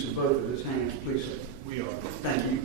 use of both of his hands, please, sir. We are. Thank you.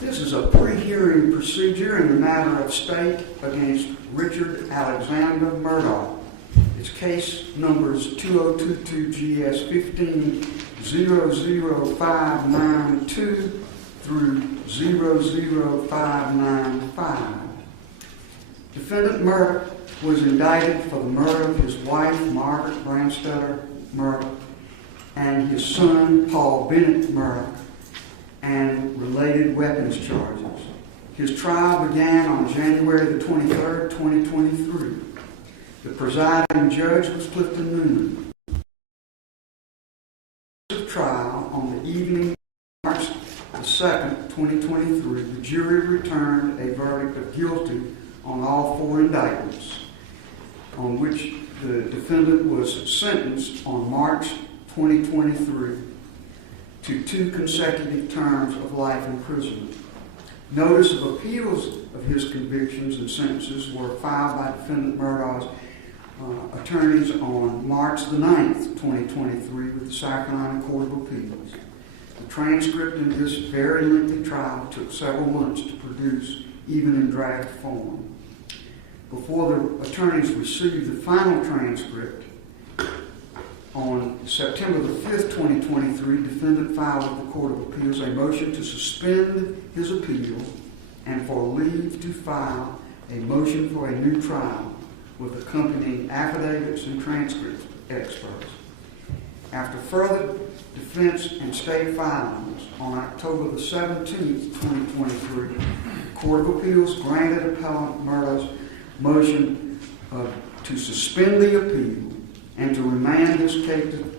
This is a pre-hearing procedure in the matter of state against Richard Alexander Murdaugh. It's case numbers 2022-GS15-00592 through 00595. Defendant Murdaugh was indicted for the murder of his wife, Margaret Branstetter Murdaugh, and his son, Paul Bennett Murdaugh, and related weapons charges. His trial began on January the 23rd, 2023. The presiding judge was Clifton Newman. The trial on the evening of March the 2nd, 2023, the jury returned a verdict of guilty on all 4 indictments, on which the defendant was sentenced on March 2023 to 2 consecutive terms of life imprisonment. Notice of appeals of his convictions and sentences were filed by defendant Murdaugh's attorneys on March the 9th, 2023 with the South Carolina Court of Appeals. The transcript in this very lengthy trial took several months to produce, even in draft form. Before the attorneys received the final transcript, on September the 5th, 2023, defendant filed with the Court of Appeals a motion to suspend his appeal and for leave to file a motion for a new trial with accompanying affidavits and transcript experts. After further defense and state filings on October the 17th, 2023, the Court of Appeals granted appellant Murdaugh's motion to suspend the appeal and to remand this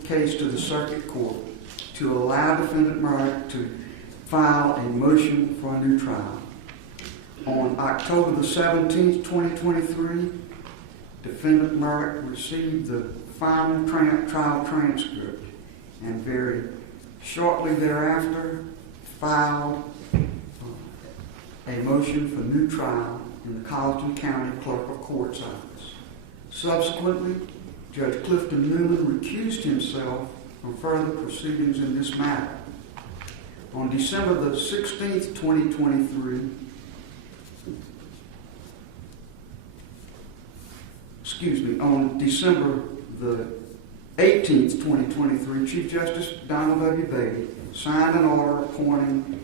case to the circuit court to allow defendant Murdaugh to file a motion for a new trial. On October the 17th, 2023, defendant Murdaugh received the final trial transcript and very shortly thereafter filed a motion for new trial in the Colleton County Clerk of Court's office. Subsequently, Judge Clifton Newman recused himself from further proceedings in this matter. On December the 16th, 2023, on December the 18th, 2023, Chief Justice Donald W. Beatty signed an order appointing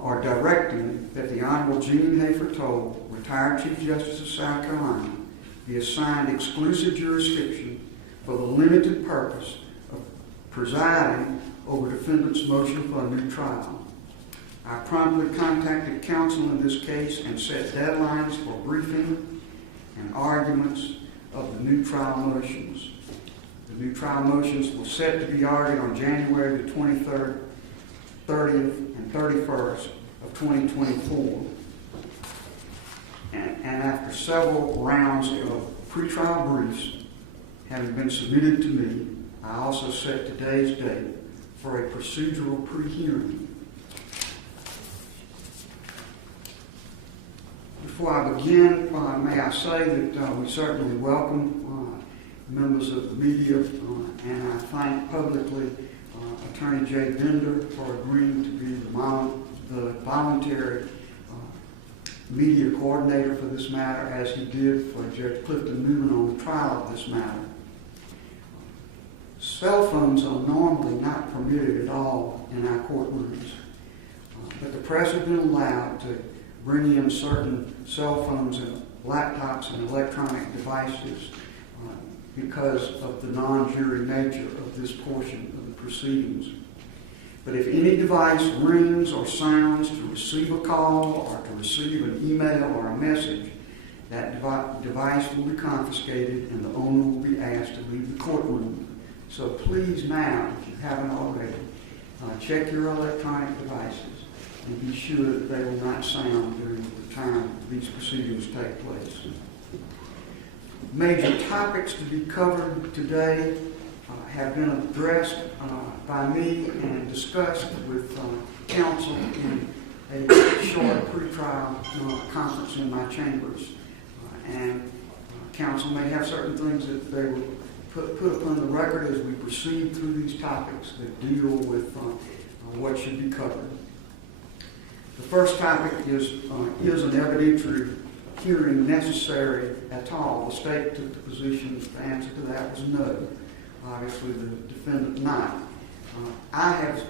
or directing that the Honorable Jean Hafer Toll, retired Chief Justice of South Carolina, be assigned exclusive jurisdiction for the limited purpose of presiding over defendant's motion for a new trial. I promptly contacted counsel in this case and set deadlines for briefing and arguments of the new trial motions. The new trial motions were set to be argued on January the 23rd, 30th, and 31st of 2024. And after several rounds of pretrial briefs having been submitted to me, I also set today's date for a procedural pre-hearing. Before I begin, may I say that we certainly welcome members of the media, and I thank publicly Attorney Jay Bender for agreeing to be the voluntary media coordinator for this matter, as he did for Judge Clifton Newman on the trial of this matter. Cell phones are normally not permitted at all in our courtrooms, but the press has been allowed to bring in certain cell phones and laptops and electronic devices because of the non-jury nature of this portion of the proceedings. But if any device rings or sounds to receive a call or to receive an email or a message, that device will be confiscated and the owner will be asked to leave the courtroom. So please now, if you haven't already, check your electronic devices and be sure that they will not sound during the time these proceedings take place. Major topics to be covered today have been addressed by me and discussed with counsel in a short pretrial conference in my chambers. And counsel may have certain things that they will put upon the record as we proceed through these topics that deal with what should be covered. The first topic is an evidentiary hearing necessary at all? The state took the position the answer to that was no. Obviously, the defendant not. I have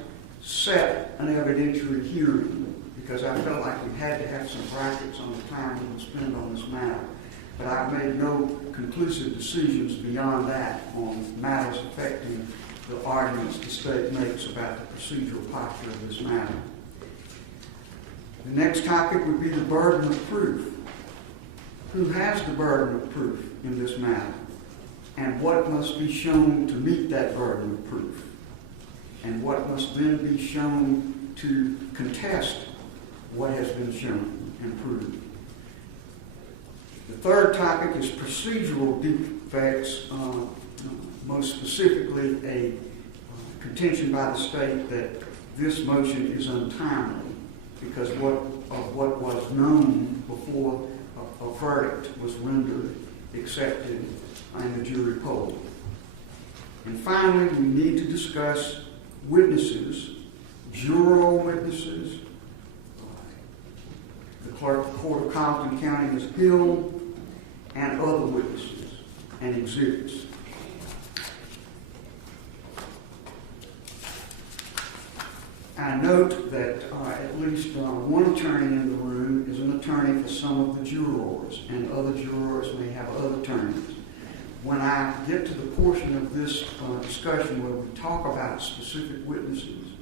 set an evidentiary hearing because I felt like we had to have some brackets on the time we would spend on this matter. But I've made no conclusive decisions beyond that on matters affecting the arguments the state makes about the procedural posture of this matter. The next topic would be the burden of proof. Who has the burden of proof in this matter? And what must be shown to meet that burden of proof? And what must then be shown to contest what has been shown and proved? The third topic is procedural defects, most specifically a contention by the state that this motion is untimely because of what was known before a verdict was rendered, accepted, and the jury polled. And finally, we need to discuss witnesses, juror witnesses, the clerk of the Court of Colleton County Ms. Hill, and other witnesses and exhibits. I note that at least one attorney in the room is an attorney for some of the jurors, and other jurors may have other attorneys. When I get to the portion of this discussion where we talk about specific witnesses,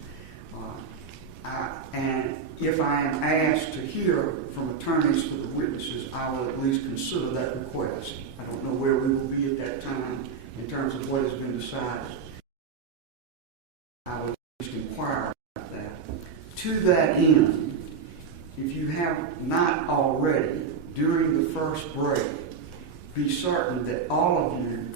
and if I am asked to hear from attorneys for the witnesses, I will at least consider that request. I don't know where we will be at that time in terms of what has been decided. I will at least inquire about that. To that end, if you have not already, during the first break, be certain that all of you,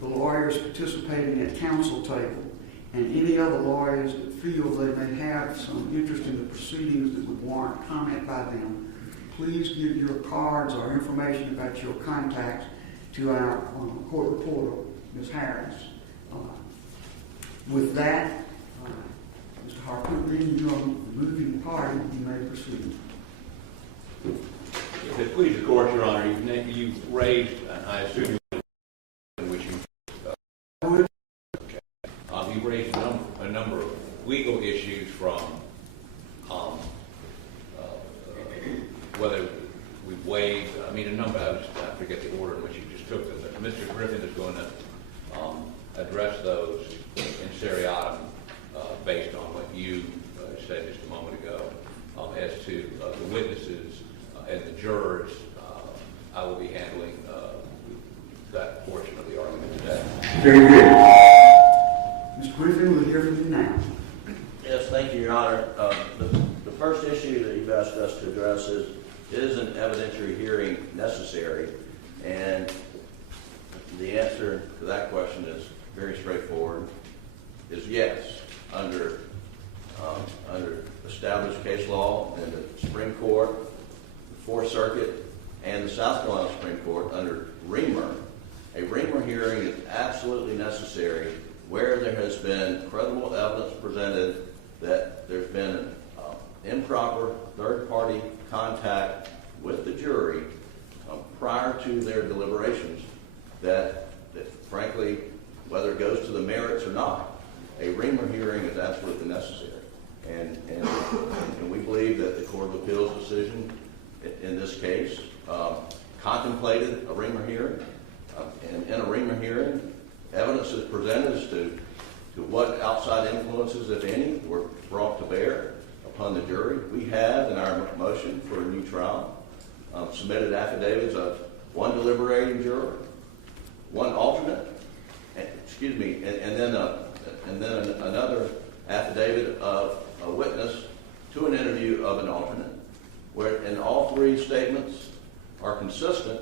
the lawyers participating at counsel table, and any other lawyers that feel they may have some interest in the proceedings that would warrant comment by them, please give your cards or information about your contacts to our court reporter, Ms. Harris. With that, Mr. Harper, being you are the moving party, you may proceed. If it pleases the court, Your Honor, you've raised, I assume, in which you you raised a number of legal issues from whether we waived, a number, I forget the order in which you just took them, but Mr. Griffin is going to address those in seriatim based on what you said just a moment ago. As to the witnesses and the jurors, I will be handling that portion of the argument today. Very good. Mr. Griffin, we'll hear from you now. Yes, thank you, Your Honor. The first issue that you've asked us to address is an evidentiary hearing necessary? And the answer to that question is very straightforward, is yes, under established case law in the Supreme Court, the Fourth Circuit, and the South Carolina Supreme Court under Reamer. A Reamer hearing is absolutely necessary where there has been credible evidence presented that there's been improper third-party contact with the jury prior to their deliberations that frankly, whether it goes to the merits or not, a reamer hearing is absolutely necessary. And we believe that the Court of Appeals decision in this case contemplated a reamer hearing. And in a reamer hearing, evidence is presented as to what outside influences, if any, were brought to bear upon the jury. We have, in our motion for a new trial, submitted affidavits of one deliberating juror, one alternate, and then another affidavit of a witness to an interview of an alternate, and all three statements are consistent,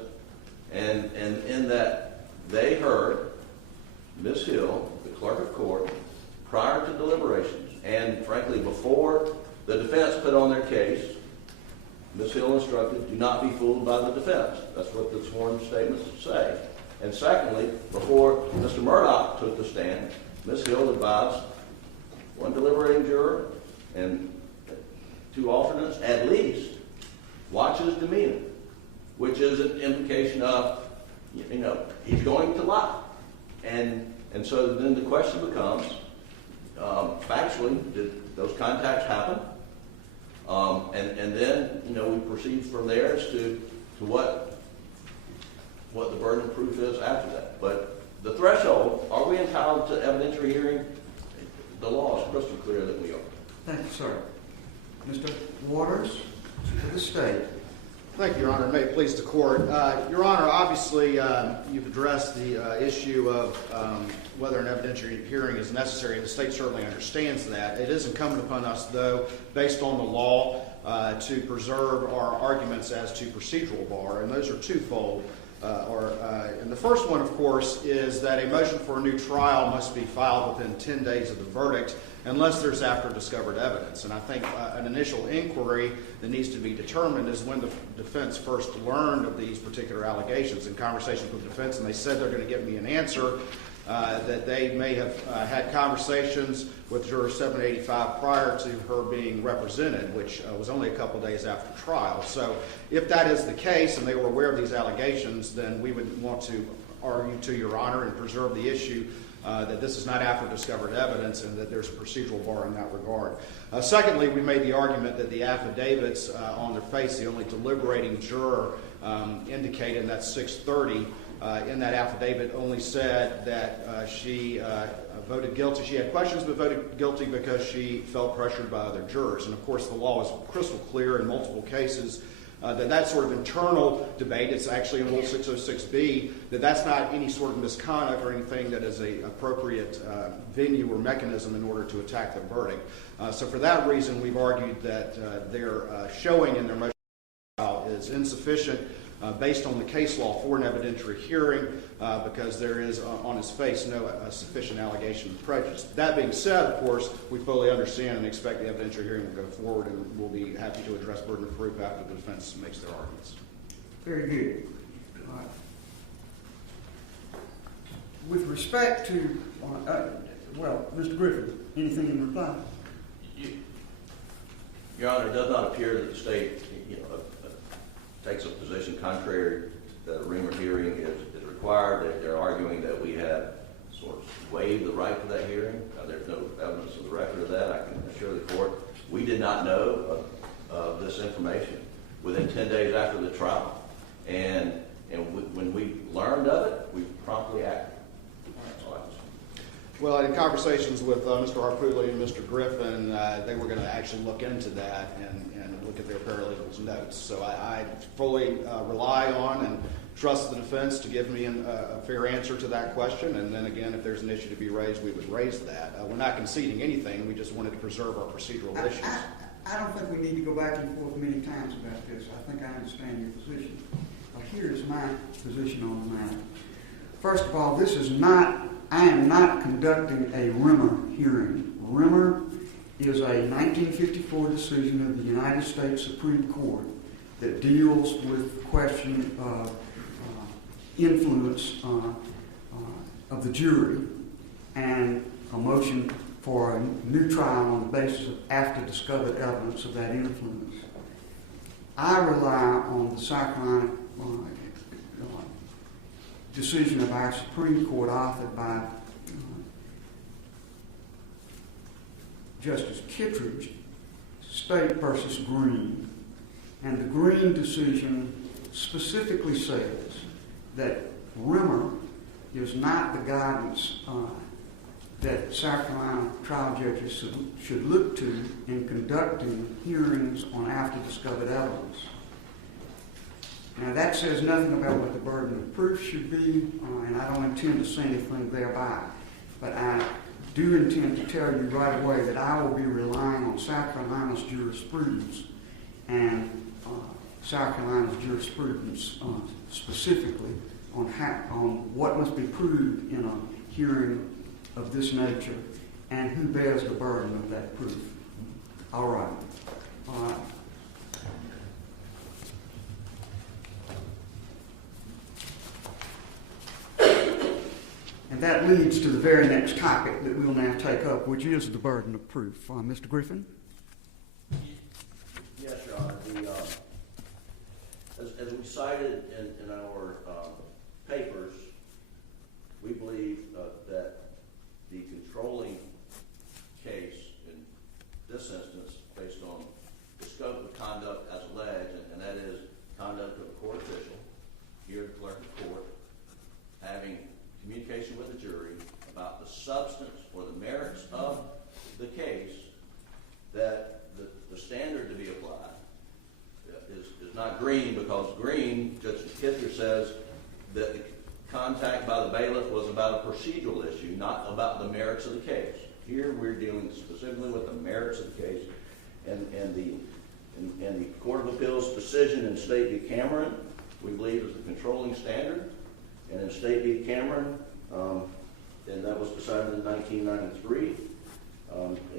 and in that they heard Ms. Hill, the clerk of court, prior to deliberations, and frankly before the defense put on their case. Ms. Hill instructed, do not be fooled by the defense. That's what the sworn statements say. And secondly, before Mr. Murdaugh took the stand, Ms. Hill advised one deliberating juror and two alternates, at least, watch his demeanor, which is an indication of, he's going to lie. And so then the question becomes, factually, did those contacts happen? And then, we proceed from there as to what the burden of proof is after that. But the threshold, are we entitled to evidentiary hearing? The law is crystal clear that we are. Thank you, sir. Mr. Waters, to the state. Thank you, Your Honor. May it please the court. Your Honor, obviously you've addressed the issue of whether an evidentiary hearing is necessary, and the state certainly understands that. It is incumbent upon us, though, based on the law, to preserve our arguments as to procedural bar, and those are twofold. And the first one, of course, is that a motion for a new trial must be filed within 10 days of the verdict unless there's after discovered evidence. And I think an initial inquiry that needs to be determined is when the defense first learned of these particular allegations. In conversations with the defense, and they said they're going to give me an answer, that they may have had conversations with juror 785 prior to her being represented, which was only a couple days after trial. So if that is the case and they were aware of these allegations, then we would want to argue to Your Honor and preserve the issue that this is not after discovered evidence and that there's a procedural bar in that regard. Secondly, we made the argument that the affidavits on their face, the only deliberating juror indicated, and that's 630, in that affidavit only said that she voted guilty. She had questions but voted guilty because she felt pressured by other jurors. And of course the law is crystal clear in multiple cases that sort of internal debate, it's actually in Rule 606B, that's not any sort of misconduct or anything that is an appropriate venue or mechanism in order to attack the verdict. So for that reason, we've argued that their showing in their motion is insufficient based on the case law for an evidentiary hearing because there is on its face no sufficient allegation of prejudice. That being said, of course, we fully understand and expect the evidentiary hearing will go forward, and we'll be happy to address burden of proof after the defense makes their arguments. Very good. All right. With respect to, Mr. Griffin, anything in reply? Your Honor, it does not appear that the state takes a position contrary that a reamer hearing is required. They're arguing that we have sort of waived the right to that hearing. There's no evidence of the record of that. I can assure the court we did not know of this information within 10 days after the trial. And when we learned of it, we promptly acted. Well, in conversations with Mr. Harpootli and Mr. Griffin, they were going to actually look into that and look at their paralegals' notes. So I fully rely on and trust the defense to give me a fair answer to that question. And then again, if there's an issue to be raised, we would raise that. We're not conceding anything. We just wanted to preserve our procedural issues. I don't think we need to go back and forth many times about this. I think I understand your position. Here's my position on the matter. First of all, I am not conducting a Rimmer hearing. Rimmer is a 1954 decision of the United States Supreme Court that deals with the question of influence of the jury and a motion for a new trial on the basis of after discovered evidence of that influence. I rely on the South Carolina decision of our Supreme Court authored by Justice Kittredge, State versus Green. And the Green decision specifically says that Rimmer is not the guidance that South Carolina trial judges should look to in conducting hearings on after-discovered evidence. Now, that says nothing about what the burden of proof should be, and I don't intend to say anything thereby. But I do intend to tell you right away that I will be relying on South Carolina's jurisprudence and South Carolina's jurisprudence specifically on what must be proved in a hearing of this nature and who bears the burden of that proof. All right. And that leads to the very next topic that we'll now take up, which is the burden of proof. Mr. Griffin? Yes, Your Honor. As we cited in our papers, we believe that the controlling case in this instance, based on the scope of conduct as alleged, and that is conduct of a court official, here the clerk of court, having communication with the jury about the substance or the merits of the case, that the standard to be applied is not Green, because Green, Judge Kittredge says that the contact by the bailiff was about a procedural issue, not about the merits of the case. Here we're dealing specifically with the merits of the case, and the Court of Appeals decision in State v. Cameron, we believe, is the controlling standard. And in State v. Cameron, and that was decided in 1993,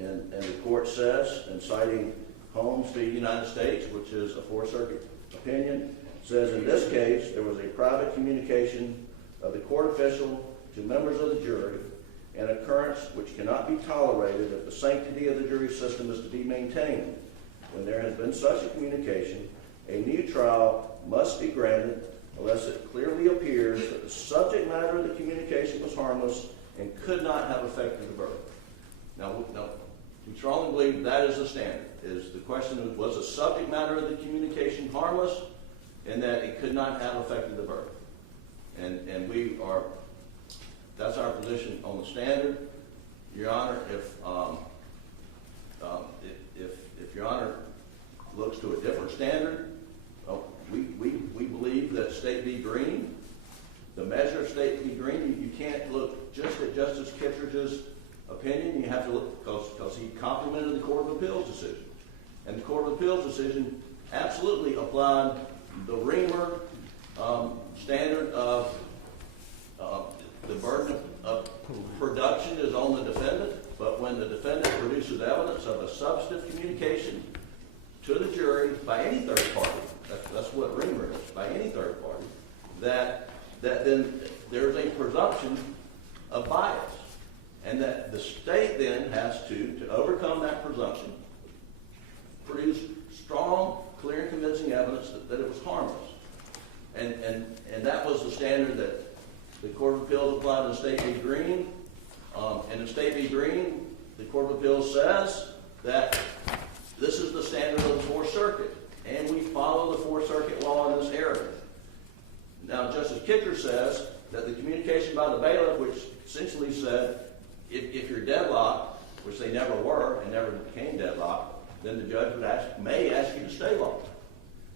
and the court says, in citing Holmes v. United States, which is a Fourth Circuit opinion, says in this case there was a private communication of the court official to members of the jury, an occurrence which cannot be tolerated if the sanctity of the jury system is to be maintained. When there has been such a communication, a new trial must be granted unless it clearly appears that the subject matter of the communication was harmless and could not have affected the verdict. Now, we strongly believe that is the standard. Is the question of, was the subject matter of the communication harmless and that it could not have affected the verdict? And that's our position on the standard. Your Honor, if Your Honor looks to a different standard, we believe that State v. Green, the measure of State v. Green, you can't look just at Justice Kittredge's opinion. You have to look, because he complimented the Court of Appeals decision. And the Court of Appeals decision absolutely applied the Reamer standard of the burden of production is on the defendant, but when the defendant produces evidence of a substantive communication to the jury by any third party, that's what Reamer is, by any third party, that then there's a presumption of bias. And that the state then has to overcome that presumption, produce strong, clear, and convincing evidence that it was harmless. And that was the standard that the Court of Appeals applied in State v. Green. And in State v. Green, the Court of Appeals says that this is the standard of the Fourth Circuit, and we follow the Fourth Circuit law in this area. Now, Justice Kittredge says that the communication by the bailiff, which essentially said, if you're deadlocked, which they never were and never became deadlocked, then the judge may ask you to stay locked.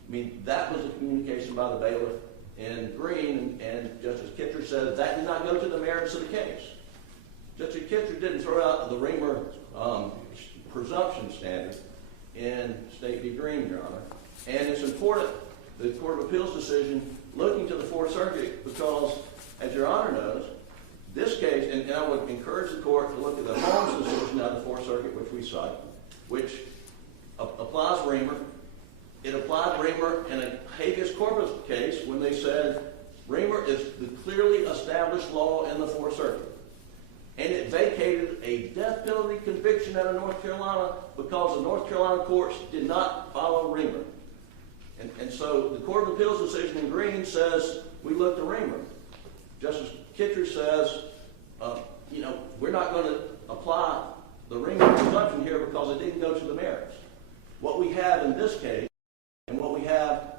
I mean, that was a communication by the bailiff in Green, and Justice Kittredge said that did not go to the merits of the case. Justice Kittredge didn't throw out the Reamer presumption standard in State v. Green, Your Honor. And it's important, the Court of Appeals decision, looking to the Fourth Circuit, because, as Your Honor knows, this case, and I would encourage the court to look at the Holmes decision out of the Fourth Circuit, which we cite, which applies Reamer. It applied Reamer in a habeas corpus case when they said Reamer is the clearly established law in the Fourth Circuit. And it vacated a death penalty conviction out of North Carolina because the North Carolina courts did not follow Reamer. And so the Court of Appeals decision in Green says we look to Reamer. Justice Kittredge says, we're not going to apply the Reamer presumption here because it didn't go to the merits. What we have in this case, and what we have,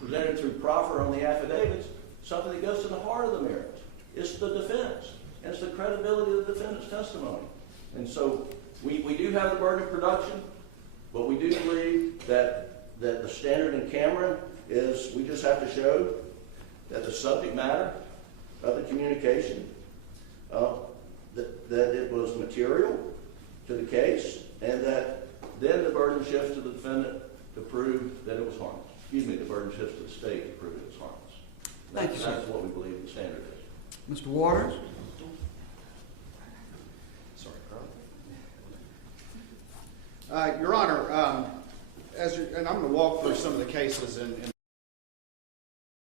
presented through proffer on the affidavits, something that goes to the heart of the merits. It's the defense, and it's the credibility of the defendant's testimony. And so we do have the burden of production, but we do believe that the standard in Cameron is we just have to show that the subject matter of the communication, that it was material to the case, and that then the burden shifts to the defendant to prove that it was harmless. Excuse me, the burden shifts to the state to prove it was harmless. Thank you, sir. That's what we believe the standard is. Mr. Waters? Sorry, Carl. Your Honor, and I'm going to walk through some of the cases and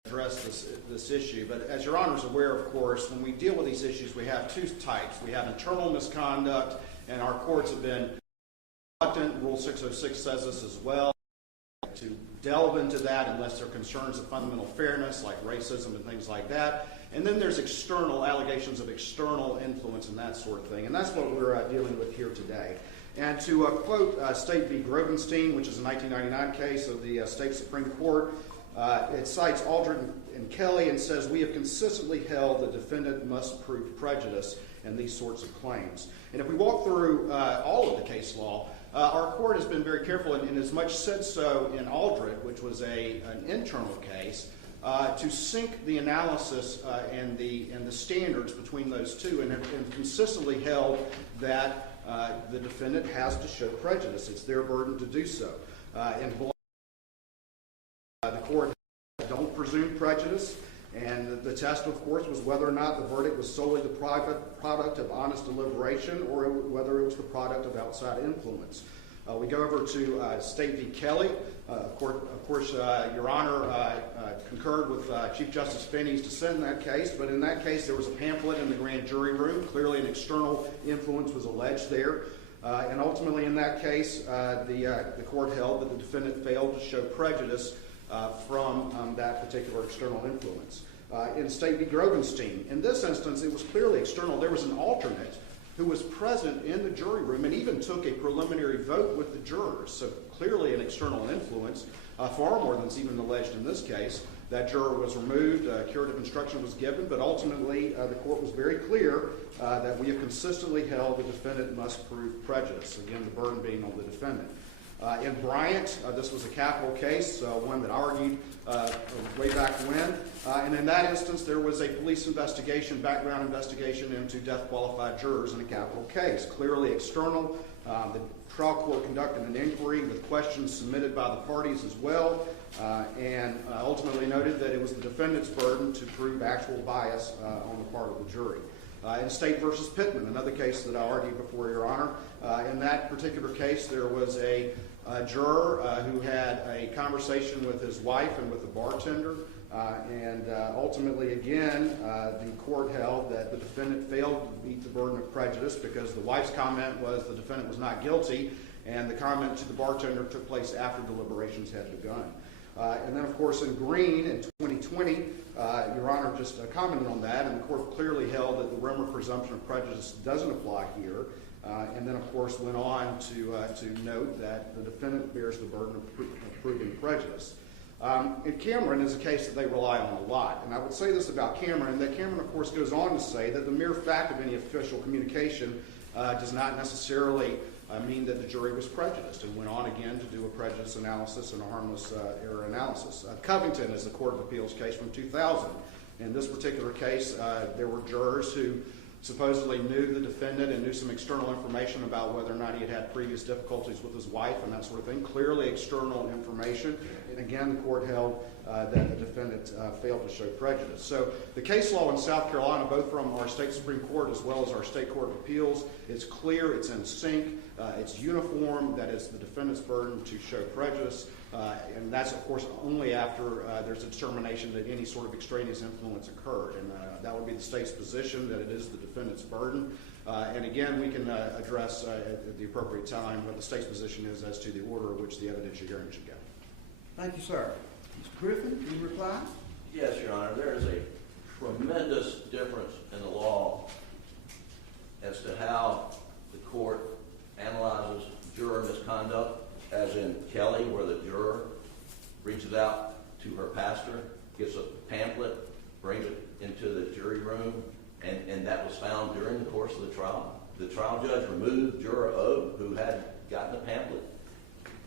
address this issue, but as Your Honor is aware, of course, when we deal with these issues, we have two types. We have internal misconduct, and our courts have been reluctant, Rule 606 says this as well, to delve into that unless there are concerns of fundamental fairness, like racism and things like that. And then there's external allegations of external influence and that sort of thing, and that's what we're dealing with here today. And to quote State v. Grovenstein, which is a 1999 case of the State Supreme Court, it cites Aldred and Kelly and says, "We have consistently held the defendant must prove prejudice in these sorts of claims." And if we walk through all of the case law, our court has been very careful, and as much said so in Aldred, which was an internal case, to sync the analysis and the standards between those two, and have consistently held that the defendant has to show prejudice. It's their burden to do so. The court don't presume prejudice, and the test, of course, was whether or not the verdict was solely the product of honest deliberation or whether it was the product of outside influence. We go over to State v. Kelly. Of course, Your Honor concurred with Chief Justice Finney's dissent in that case, but in that case there was a pamphlet in the grand jury room. Clearly an external influence was alleged there. And ultimately in that case, the court held that the defendant failed to show prejudice from that particular external influence. In State v. Grovenstein, in this instance, it was clearly external. There was an alternate who was present in the jury room and even took a preliminary vote with the jurors. So clearly an external influence, far more than is even alleged in this case. That juror was removed, curative instruction was given, but ultimately the court was very clear that we have consistently held the defendant must prove prejudice. Again, the burden being on the defendant. In Bryant, this was a capital case, one that argued way back when. And in that instance, there was a police investigation, background investigation into death-qualified jurors in a capital case. Clearly external. The trial court conducted an inquiry with questions submitted by the parties as well, and ultimately noted that it was the defendant's burden to prove actual bias on the part of the jury. In State v. Pittman, another case that I argued before, Your Honor, in that particular case, there was a juror who had a conversation with his wife and with the bartender, and ultimately, again, the court held that the defendant failed to meet the burden of prejudice because the wife's comment was the defendant was not guilty, and the comment to the bartender took place after deliberations had begun. And then, of course, in Green in 2020, Your Honor just commented on that, and the court clearly held that the Rimmer presumption of prejudice doesn't apply here, and then, of course, went on to note that the defendant bears the burden of proving prejudice. And Cameron is a case that they rely on a lot, and I would say this about Cameron, that Cameron, of course, goes on to say that the mere fact of any official communication does not necessarily mean that the jury was prejudiced, and went on again to do a prejudice analysis and a harmless error analysis. Covington is a Court of Appeals case from 2000. In this particular case, there were jurors who supposedly knew the defendant and knew some external information about whether or not he had had previous difficulties with his wife and that sort of thing. Clearly external information. And again, the court held that the defendant failed to show prejudice. So the case law in South Carolina, both from our state Supreme Court as well as our state Court of Appeals, is clear, it's in sync, it's uniform, that is the defendant's burden to show prejudice. And that's, of course, only after there's a determination that any sort of extraneous influence occurred. And that would be the state's position, that it is the defendant's burden. And again, we can address at the appropriate time what the state's position is as to the order in which the evidentiary hearing should go. Thank you, sir. Mr. Griffin, can you reply? Yes, Your Honor, there is a tremendous difference in the law as to how the court analyzes juror misconduct, as in Kelly, where the juror reaches out to her pastor, gets a pamphlet, brings it into the jury room, and that was found during the course of the trial. The trial judge removed juror O, who had gotten the pamphlet,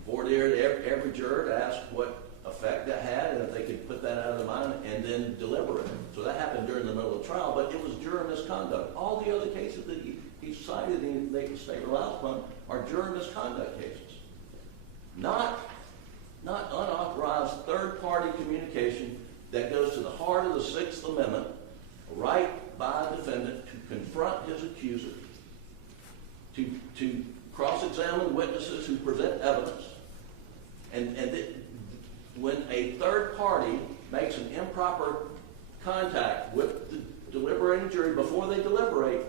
voir dired every juror to ask what effect that had and if they could put that out of their mind and then deliberate. So that happened during the middle of the trial, but it was juror misconduct. All the other cases that he cited and the state relies upon are juror misconduct cases. Not unauthorized third-party communication that goes to the heart of the Sixth Amendment, right by a defendant to confront his accuser, to cross-examine witnesses who present evidence, when a third party makes an improper contact with the deliberating jury before they deliberate,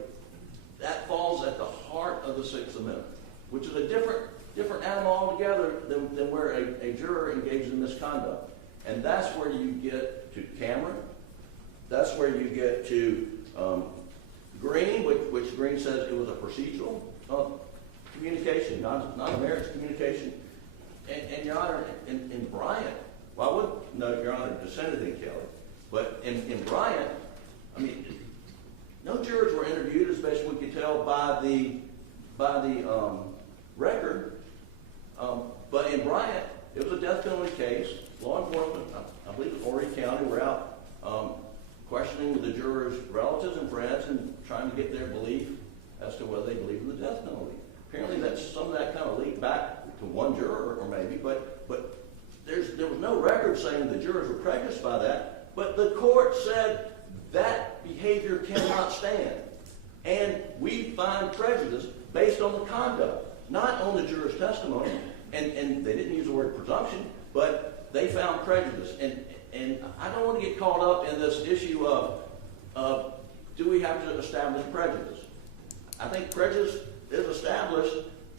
that falls at the heart of the Sixth Amendment, which is a different animal altogether than where a juror engages in misconduct. And that's where you get to Cameron. That's where you get to Green, which Green says it was a procedural communication, not a merits communication. And Your Honor, in Bryant, well, I would note, Your Honor, dissented in Kelly, but in Bryant, I mean, no jurors were interviewed, as best we could tell by the record. But in Bryant, it was a death penalty case. Law enforcement, I believe in Horry County, were out questioning the jurors' relatives and friends and trying to get their belief as to whether they believe in the death penalty. Apparently, some of that kind of leaked back to one juror, or maybe, but there was no record saying the jurors were prejudiced by that. But the court said that behavior cannot stand, and we find prejudice based on the conduct, not on the juror's testimony. And they didn't use the word presumption, but they found prejudice. And I don't want to get caught up in this issue of do we have to establish prejudice? I think prejudice is established,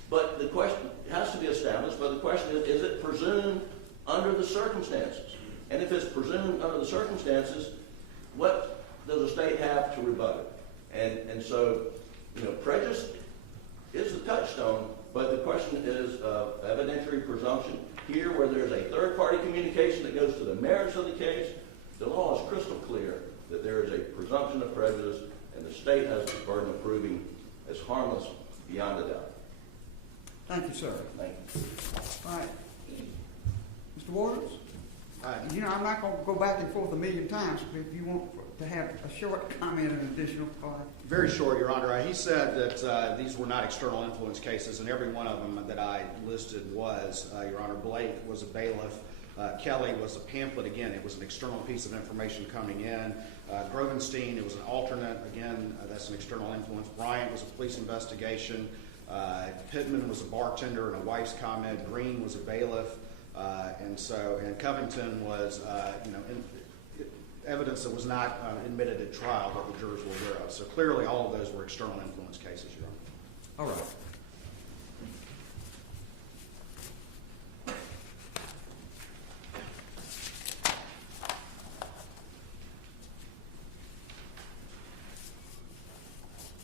but the question has to be established. But the question is it presumed under the circumstances? And if it's presumed under the circumstances, what does the state have to rebut it? And so, prejudice is the touchstone, but the question is evidentiary presumption. Here, where there's a third-party communication that goes to the merits of the case, the law is crystal clear that there is a presumption of prejudice, and the state has the burden of proving it's harmless beyond a doubt. Thank you, sir. Thank you. All right. Mr. Waters? I'm not going to go back and forth a million times, but if you want to have a short comment and additional part. Very short, Your Honor. He said that these were not external influence cases, and every one of them that I listed was, Your Honor. Blake was a bailiff. Kelly was a pamphlet. Again, it was an external piece of information coming in. Grovenstein, it was an alternate. Again, that's an external influence. Bryant was a police investigation. Pittman was a bartender and a wife's comment. Green was a bailiff. And Covington was, evidence that was not admitted at trial that the jurors were aware of. So clearly all of those were external influence cases, Your Honor. All right.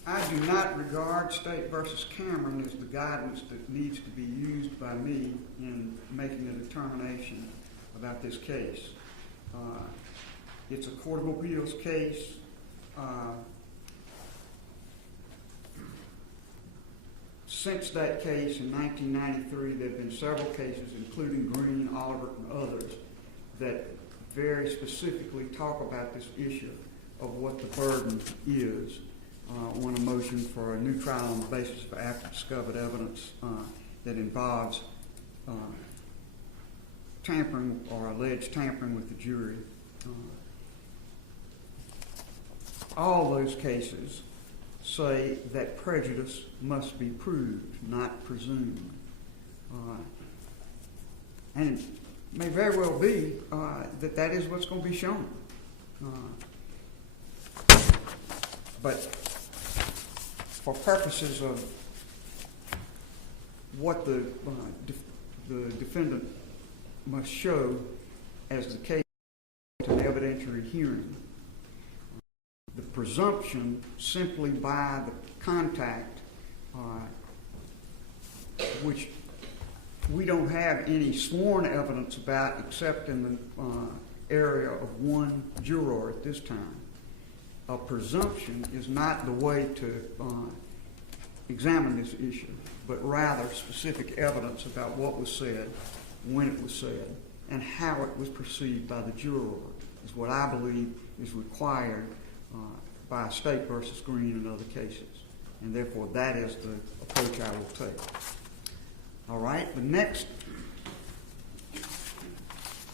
I do not regard State versus Cameron as the guidance that needs to be used by me in making a determination about this case. It's a Court of Appeals case. Since that case in 1993, there have been several cases, including Green, Oliver, and others, that very specifically talk about this issue of what the burden is when a motion for a new trial on the basis of after discovered evidence that involves tampering or alleged tampering with the jury. All those cases say that prejudice must be proved, not presumed. And it may very well be that is what's going to be shown. But for purposes of what the defendant must show as the case to an evidentiary hearing. The presumption simply by the contact, which we don't have any sworn evidence about except in the area of one juror at this time. A presumption is not the way to examine this issue, but rather specific evidence about what was said, when it was said, and how it was perceived by the juror is what I believe is required by State versus Green and other cases. And therefore, that is the approach I will take. All right, the next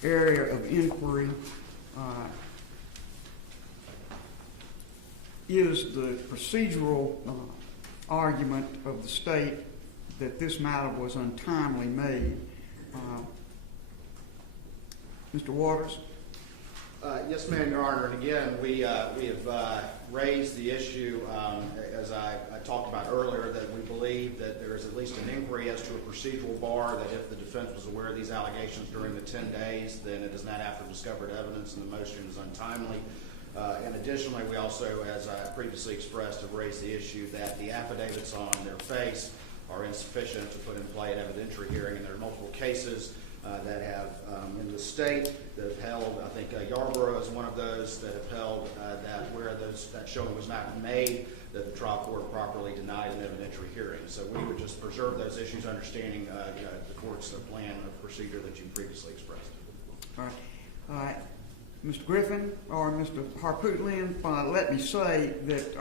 area of inquiry is the procedural argument of the State that this matter was untimely made. Mr. Waters? Yes, ma'am, Your Honor. And again, we have raised the issue, as I talked about earlier, that we believe that there is at least an inquiry as to a procedural bar, that if the defense was aware of these allegations during the 10 days, then it is not after discovered evidence and the motion is untimely. And additionally, we also, as I previously expressed, have raised the issue that the affidavits on their face are insufficient to put in play an evidentiary hearing, and there are multiple cases that have in the state that have held, I think Yarborough is one of those that have held that where that showing was not made, that the trial court properly denied an evidentiary hearing. So we would just preserve those issues, understanding the court's plan of procedure that you previously expressed. All right. Mr. Griffin or Mr. Harpootlian, let me say that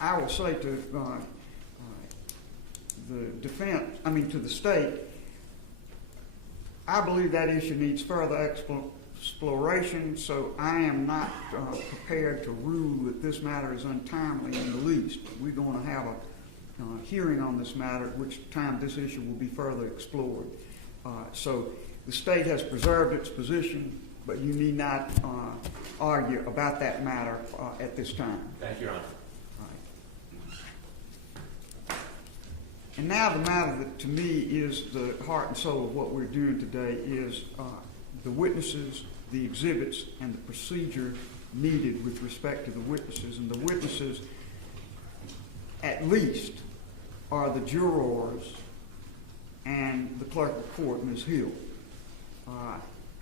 I will say to the defense, to the State, I believe that issue needs further exploration, so I am not prepared to rule that this matter is untimely in the least. We're going to have a hearing on this matter, at which time this issue will be further explored. So the State has preserved its position, but you need not argue about that matter at this time. Thank you, Your Honor. And now the matter that to me is the heart and soul of what we're doing today is the witnesses, the exhibits, and the procedure needed with respect to the witnesses. And the witnesses, at least, are the jurors and the clerk of court, Ms. Hill.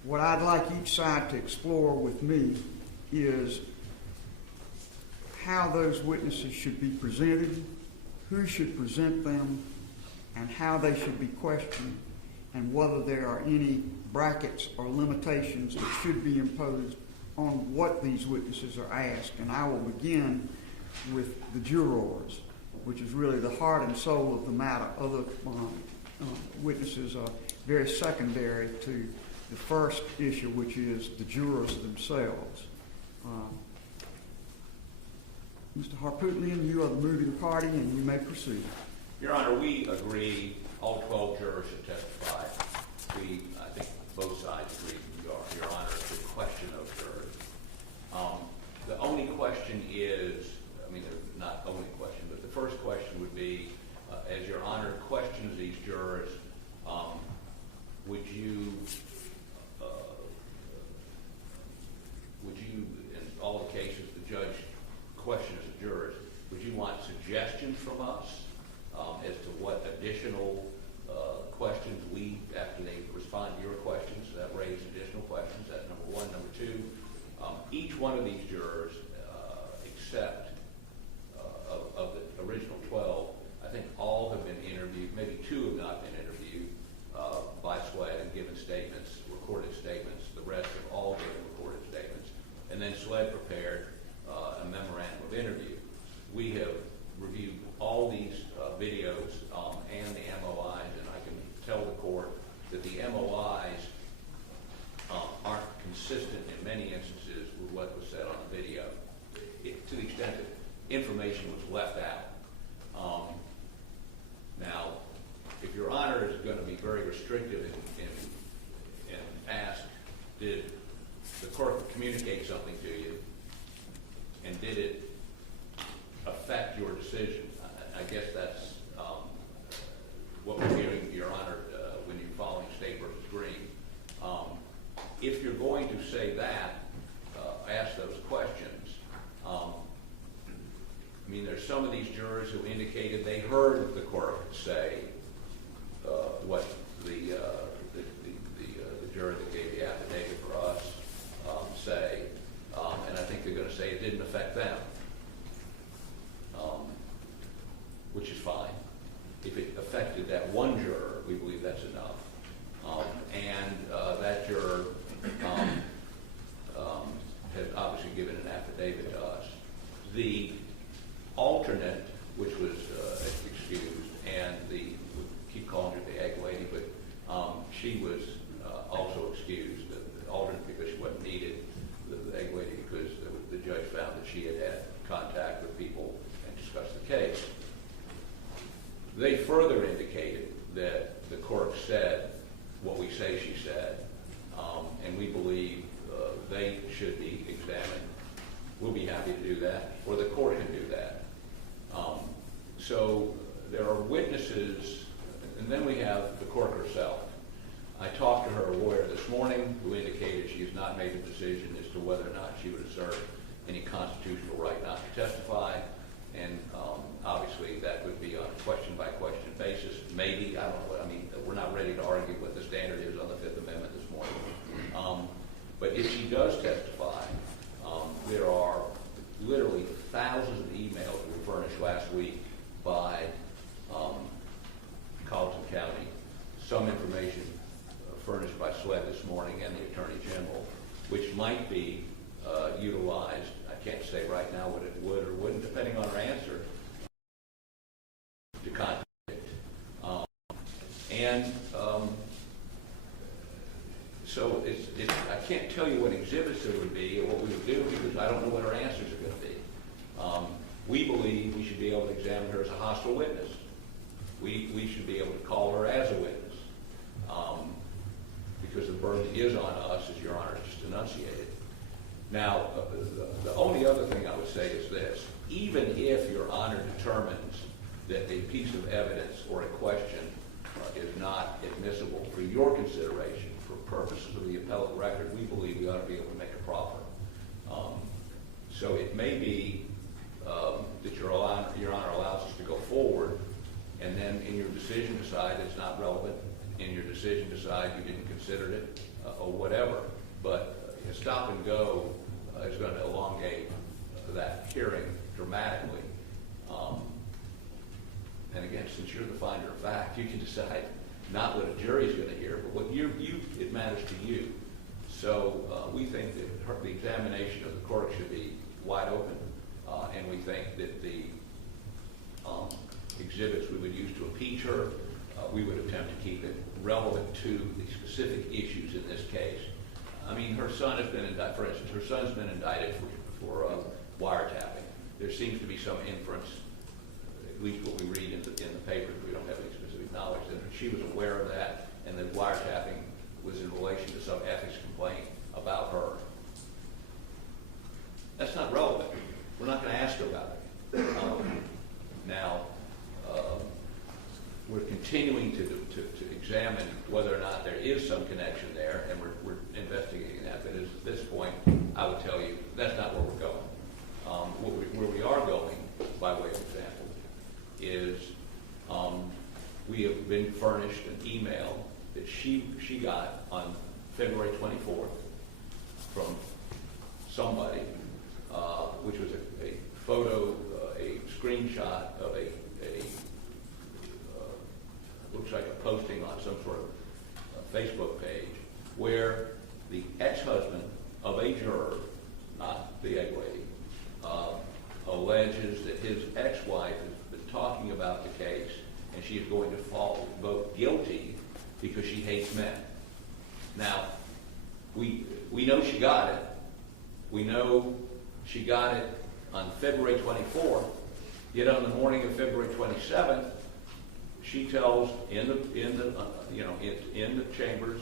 What I'd like each side to explore with me is how those witnesses should be presented, who should present them, and how they should be questioned, and whether there are any brackets or limitations that should be imposed on what these witnesses are asked. And I will begin with the jurors, which is really the heart and soul of the matter. Other witnesses are very secondary to the first issue, which is the jurors themselves. Mr. Harpootlian, you are the moving party, and you may proceed. Your Honor, we agree all 12 jurors should testify. I think both sides agree, Your Honor, the question of jurors. The only question is, not only question, but the first question would be, as Your Honor questions these jurors, would you, in all the cases the judge questions the jurors, would you want suggestions from us as to what additional questions after they respond to your questions, that raise additional questions? That's number one. Number two, each one of these jurors, except of the original 12, I think all have been interviewed. Maybe two have not been interviewed by SWED and given statements, recorded statements. The rest have all given recorded statements. And then SWED prepared a memorandum of interview. We have reviewed all these videos and the MOIs, and I can tell the court that the MOIs aren't consistent in many instances with what was said on the video, to the extent that information was left out. Now, if Your Honor is going to be very restrictive and ask, did the court communicate something to you, and did it affect your decision? I guess that's what we're hearing, Your Honor, when you're following State versus Green. mean, there's some of these jurors who indicated they heard the clerk say what the juror that gave the affidavit for us say, and I think they're going to say it didn't affect them, which is fine. If it affected that one juror, we believe that's enough. That juror has obviously given an affidavit to us. The alternate, which was excused, and we keep calling her the egg lady, but she was also excused, the alternate because she wasn't needed, the egg lady because the judge found that she had had contact with people and discussed the case. They further indicated that the clerk said what we say she said, and we believe they should be examined. We'll be happy to do that, or the court can do that. So there are witnesses, and then we have the clerk herself. I talked to her lawyer this morning who indicated she has not made a decision as to whether or not she would assert any constitutional right not to testify, and obviously that would be on a question-by-question basis. Maybe, I don't know, I mean, we're not ready to argue what the standard is on the Fifth Amendment this morning. But if she does testify, there are literally thousands of emails we furnished last week by Colleton County, some information furnished by SLED this morning and the Attorney General, which might be utilized. I can't say right now what it would or wouldn't, depending on her answer, to contact. So I can't tell you what exhibits there would be or what we would do because I don't know what our answers are going to be. We believe we should be able to examine her as a hostile witness. We should be able to call her as a witness because the burden is on us, as Your Honor just enunciated. Now, the only other thing I would say is this. Even if Your Honor determines that a piece of evidence or a question is not admissible for your consideration, for purposes of the appellate record, we believe we ought to be able to make a proffer. So it may be that Your Honor allows us to go forward, and then in your decision decide it's not relevant, in your decision decide you didn't consider it, or whatever. But a stop and go is going to elongate that hearing dramatically. And again, since you're the finder of fact, you can decide not what a jury is going to hear, but what it matters to you. So we think that the examination of the court should be wide open, and we think that the exhibits we would use to impeach her, we would attempt to keep it relevant to the specific issues in this case. I mean, her son has been indicted, for instance, her son's been indicted for wiretapping. There seems to be some inference, at least what we read in the papers, we don't have any specific knowledge, that she was aware of that, and that wiretapping was in relation to some ethics complaint about her. That's not relevant. We're not going to ask her about it. Now, we're continuing to examine whether or not there is some connection there, and we're investigating that. But at this point, I would tell you that's not where we're going. Where we are going, by way of example, is we have been furnished an email that she got on February 24th from somebody, which was a photo, a screenshot of a looks like a posting on some sort of Facebook page, where the ex-husband of a juror, not the egg lady, alleges that his ex-wife has been talking about the case, and she is going to vote guilty because she hates men. Now, we know she got it. We know she got it on February 24th. Yet on the morning of February 27th, she tells in the chambers,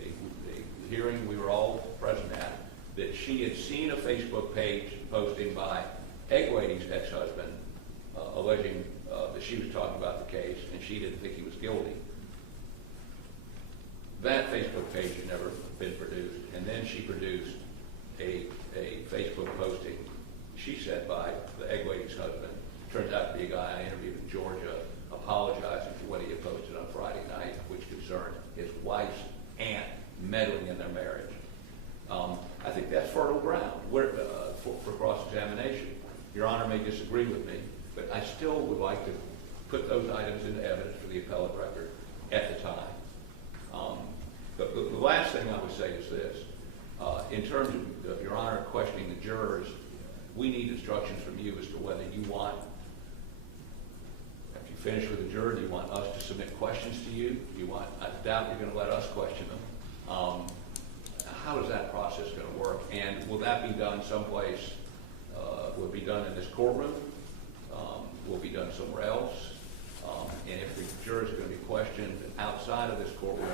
a hearing we were all present at, that she had seen a Facebook page posting by egg lady's ex-husband alleging that she was talking about the case, and she didn't think he was guilty. That Facebook page had never been produced, and then she produced a Facebook posting, she said, by the egg lady's husband, Turns out to be a guy I interviewed in Georgia apologizing for what he had posted on Friday night, which concerned his wife's aunt meddling in their marriage. I think that's fertile ground for cross-examination. Your Honor may disagree with me, but I still would like to put those items into evidence for the appellate record at the time. But the last thing I would say is this. In terms of Your Honor questioning the jurors, we need instructions from you as to whether you want, after you finish with the juror, do you want us to submit questions to you? Do you want, I doubt you're going to let us question them. How is that process going to work? And will that be done someplace? Will it be done in this courtroom? Will it be done somewhere else? And if the jurors are going to be questioned outside of this courtroom,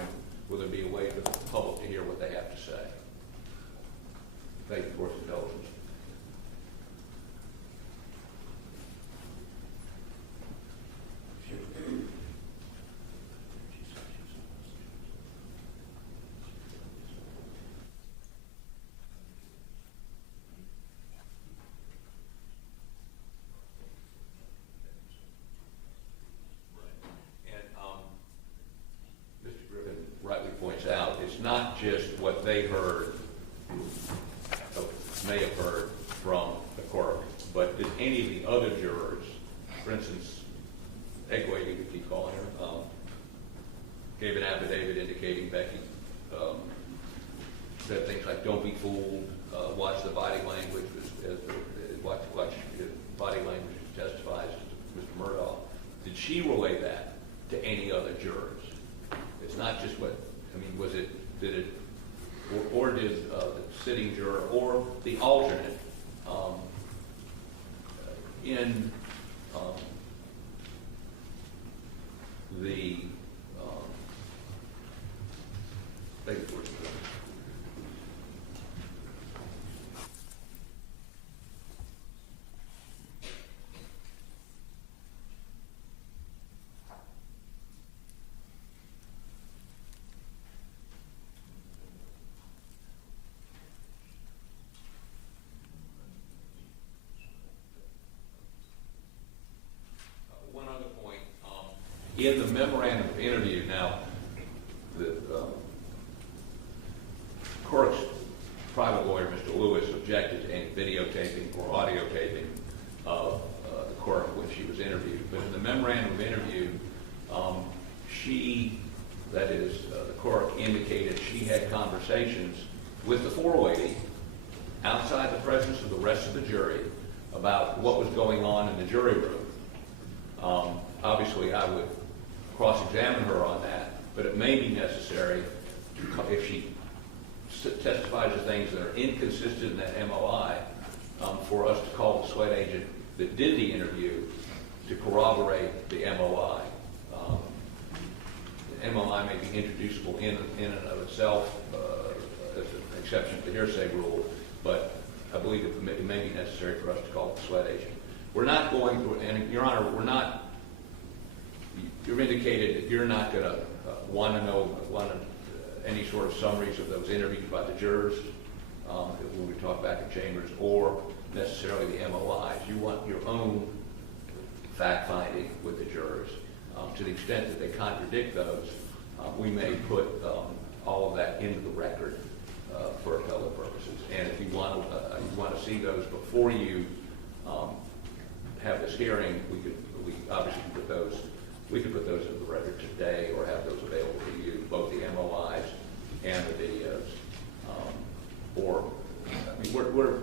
will there be a way for the public to hear what they have to say? Thank you for your indulgence. Mr. Griffin rightly points out, it's not just what they heard, may have heard from the court, but did any of the other jurors, for instance, Egway, we keep calling her, gave an affidavit indicating Becky said things like, don't be fooled, watch the body language, watch body language testifies to Mr. Murdaugh. Did she relay that to any other jurors? It's not just what, I mean, was it, did it, or did the sitting juror or the alternate in the thank you for it. One other point, in the memorandum of interview, now, the Cork's private lawyer, Mr. Lewis, objected to any videotaping or audio taping of the Cork when she was interviewed. But in the memorandum of interview, she, that is, the Cork, indicated she had conversations with the forelady outside the presence of the rest of the jury about what was going on in the jury room. Obviously, I would cross-examine her on that, but it may be necessary if she testifies to things that are inconsistent in that MOI for us to call the SWEAT agent that did the interview to corroborate the MOI. The MOI may be introducible in and of itself as an exception to the hearsay rule, but I believe it may be necessary for us to call the SWEAT agent. We're not going to, and Your Honor, we're not, you've indicated that you're not going to want to know any sort of summaries of those interviews by the jurors when we talk back in chambers, or necessarily the MOIs. You want your own fact-finding with the jurors. To the extent that they contradict those, we may put all of that into the record for appellate purposes. And if you want to see those before you have this hearing, we obviously put those. We could put those into the record today, or have those available to you, both the MOIs and the videos. Or, I mean, we're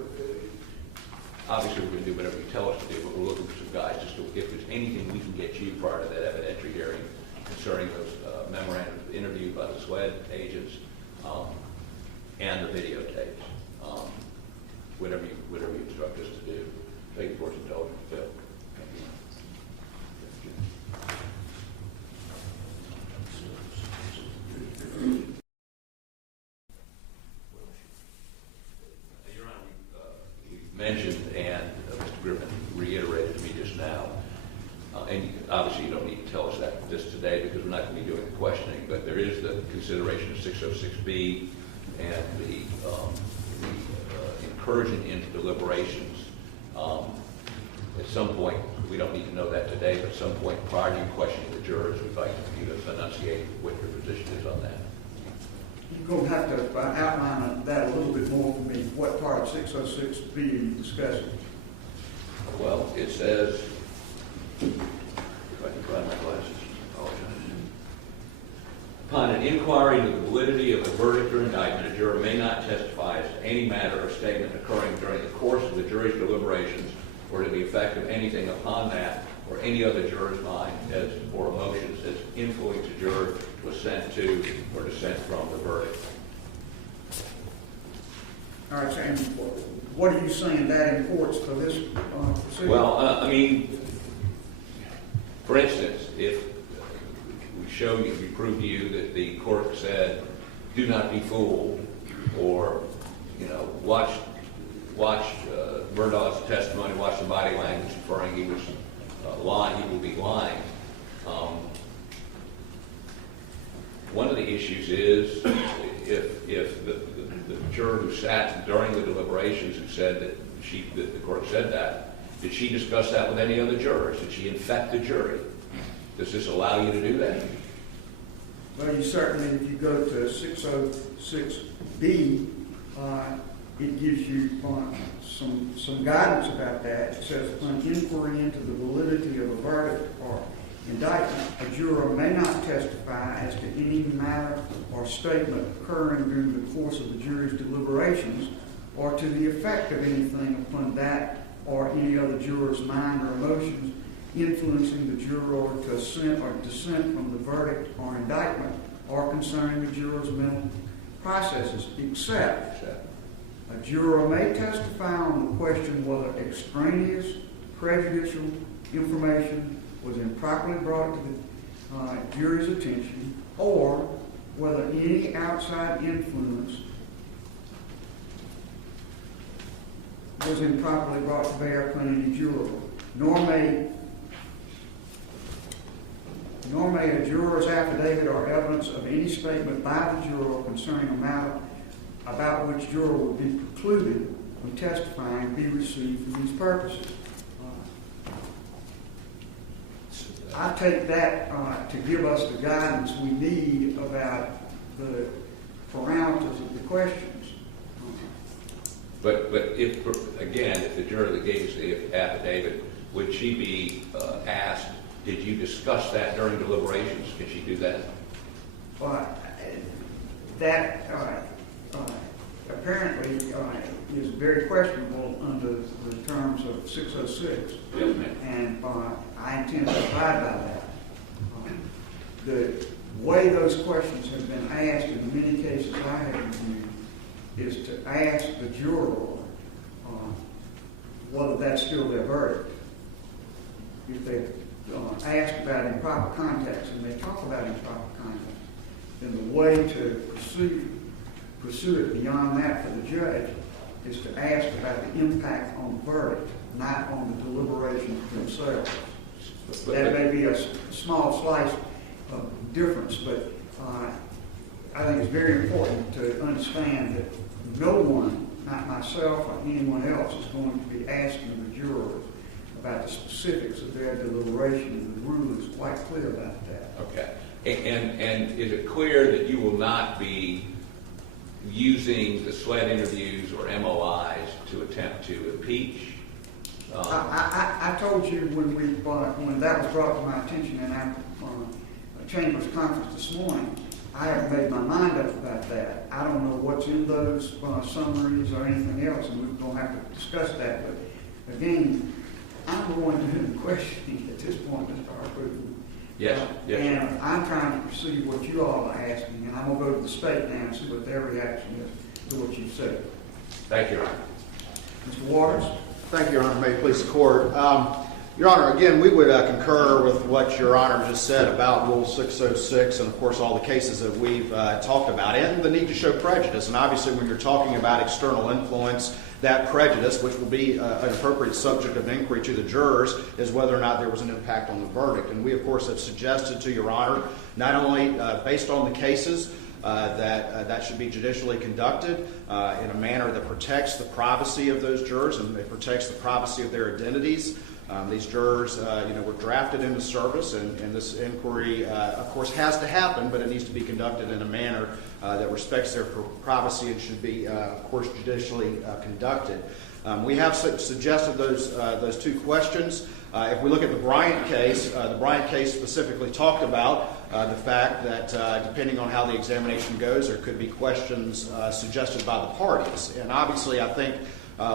obviously we're going to do whatever you tell us to do, but we're looking for some guides as to if there's anything we can get you prior to that evidentiary hearing concerning those memorandums of interview by the SWEAT agents and the videotapes. Whatever you instruct us to do. Thank you for your indulgence, Bill. Thank you. Your Honor, we mentioned, and Mr. Griffin reiterated to me just now, and obviously you don't need to tell us this today because we're not going to be doing the questioning, but there is the consideration of 606B and the incursion into deliberations. It's some point, we don't need to know that today, but at some point prior to you questioning the jurors, we'd like you to enunciate what your position is on that. You're going to have to outline that a little bit more for me. What part of 606B are you discussing? Well, it says, if I can find my glasses, apologize. Upon an inquiry into the validity of a verdict or indictment, a juror may not testify as to any matter or statement occurring during the course of the jury's deliberations or to the effect of anything upon that or any other juror's mind as or emotions as influence a juror to assent to or dissent from the verdict. All right, and what are you saying that imports for this procedure? Well, I mean, for instance, if we show you, we prove to you that the court said, do not be fooled, or, you know, watch Murdaugh's testimony, watch the body language inferring he was lying, he will be lying. One of the issues is if the juror who sat during the deliberations who said that the court said that, did she discuss that with any other jurors? Did she infect the jury? Does this allow you to do that? Well, you certainly, if you go to 606B, it gives you some guidance about that. It says, upon inquiry into the validity of a verdict or indictment, a juror may not testify as to any matter or statement occurring during the course of the jury's deliberations or to the effect of anything upon that or any other juror's mind or emotions influencing the juror to assent or dissent from the verdict or indictment or concerning the juror's mental processes, except a juror may testify on the question whether extraneous, prejudicial information was improperly brought to the jury's attention, or whether any outside influence was improperly brought to bear upon any juror. Nor may a juror's affidavit or evidence of any statement by the juror concerning a matter about which juror would be precluded from testifying be received for these purposes. I take that to give us the guidance we need about the parameters of the questions. But if, again, if the juror that gave us the affidavit, would she be asked, did you discuss that during deliberations? Could she do that? That apparently is very questionable under the terms of 606. Yes, ma'am. And I intend to abide by that. The way those questions have been asked in many cases I have reviewed is to ask the juror whether that's still their verdict. If they ask about improper context and they talk about improper context, then the way to pursue it beyond that for the judge is to ask about the impact on the verdict, not on the deliberations themselves. That may be a small slice of difference, but I think it's very important to understand that no one, not myself or anyone else, is going to be asking the jurors about the specifics of their deliberation, and the rule is quite clear about that. Okay. And is it clear that you will not be using the SLED interviews or MOIs to attempt to impeach? I told you when that was brought to my attention in our Chamber's conference this morning, I haven't made my mind up about that. I don't know what's in those summaries or anything else, and we're going to have to discuss that. But again, I'm the one doing the questioning at this point, Mr. Harper. Yes. And I'm trying to perceive what you all are asking, and I'm going to go to the state now and see what their reaction is to what you said. Thank you, Your Honor. Mr. Waters? Thank you, Your Honor. May it please the court. Your Honor, again, we would concur with what Your Honor just said about Rule 606 and, of course, all the cases that we've talked about and the need to show prejudice. And obviously, when you're talking about external influence, that prejudice, which will be an appropriate subject of inquiry to the jurors, is whether or not there was an impact on the verdict. And we, of course, have suggested to Your Honor, not only based on the cases, that should be judicially conducted in a manner that protects the privacy of those jurors and it protects the privacy of their identities. These jurors, were drafted into service, and this inquiry, of course, has to happen, but it needs to be conducted in a manner that respects their privacy and should be, of course, judicially conducted. We have suggested those two questions. If we look at the Bryant case specifically talked about the fact that depending on how the examination goes, there could be questions suggested by the parties. And obviously, I think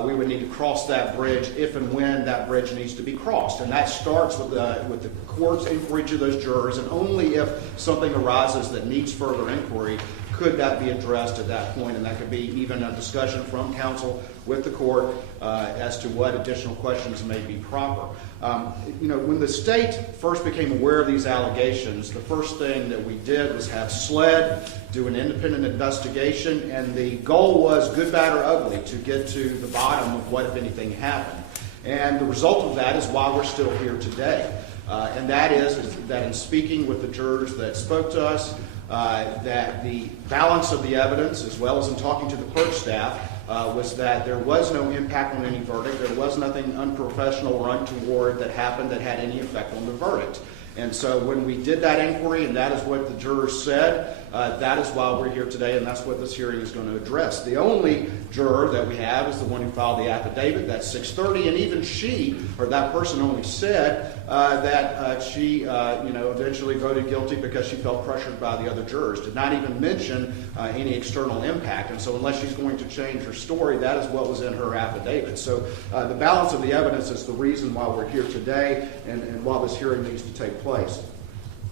we would need to cross that bridge if and when that bridge needs to be crossed. And that starts with the court's inquiry to those jurors, and only if something arises that needs further inquiry could that be addressed at that point. And that could be even a discussion from counsel with the court as to what additional questions may be proper. When the state first became aware of these allegations, the first thing that we did was have SLED do an independent investigation, and the goal was, good, bad, or ugly, to get to the bottom of what, if anything, happened. And the result of that is why we're still here today. And that is that in speaking with the jurors that spoke to us, that the balance of the evidence, as well as in talking to the clerk staff, was that there was no impact on any verdict. There was nothing unprofessional or untoward that happened that had any effect on the verdict. And so when we did that inquiry, and that is what the jurors said, that is why we're here today, and that's what this hearing is going to address. The only juror that we have is the one who filed the affidavit. That's 630, and even she, or that person, only said that she, eventually voted guilty because she felt pressured by the other jurors. Did not even mention any external impact. And so unless she's going to change her story, that is what was in her affidavit. So the balance of the evidence is the reason why we're here today, and why this hearing needs to take place.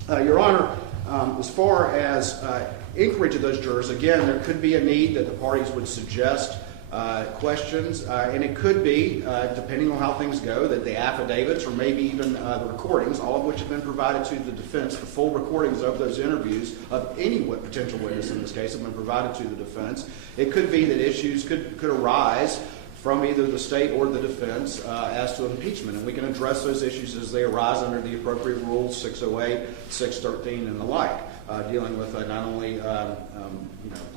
Your Honor, as far as inquiry to those jurors, again, there could be a need that the parties would suggest questions, and it could be, depending on how things go, that the affidavits or maybe even the recordings, all of which have been provided to the defense, the full recordings of those interviews of any potential witness in this case have been provided to the defense. It could be that issues could arise from either the state or the defense as to impeachment. And we can address those issues as they arise under the appropriate rules, 608, 613, and the like, dealing with not only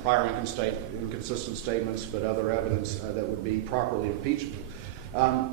prior inconsistent statements, but other evidence that would be properly impeachable.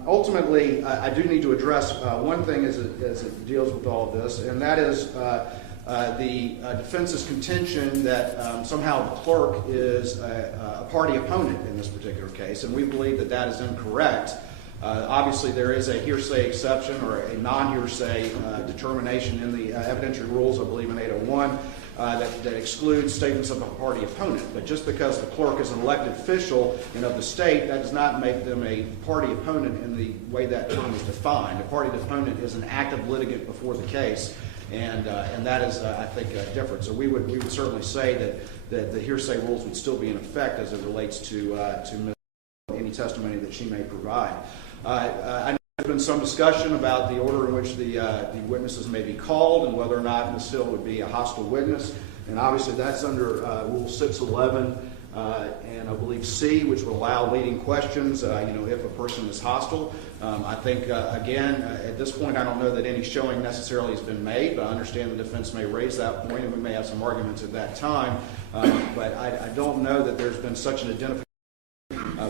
Ultimately, I do need to address one thing as it deals with all of this, and that is the defense's contention that somehow the clerk is a party opponent in this particular case, and we believe that that is incorrect. Obviously, there is a hearsay exception or a non-hearsay determination in the evidentiary rules, I believe in 801, that excludes statements of a party opponent. But just because the clerk is an elected official and of the state, that does not make them a party opponent in the way that term is defined. A party opponent is an active litigant before the case, and that is, I think, different. So we would certainly say that the hearsay rules would still be in effect as it relates to any testimony that she may provide. I know there's been some discussion about the order in which the witnesses may be called and whether or not Ms. Hill would be a hostile witness. And obviously that's under Rule 611 and I believe C, which would allow leading questions, if a person is hostile. I think, again, at this point, I don't know that any showing necessarily has been made, but I understand the defense may raise that point and we may have some arguments at that time. But I don't know that there's been such an identification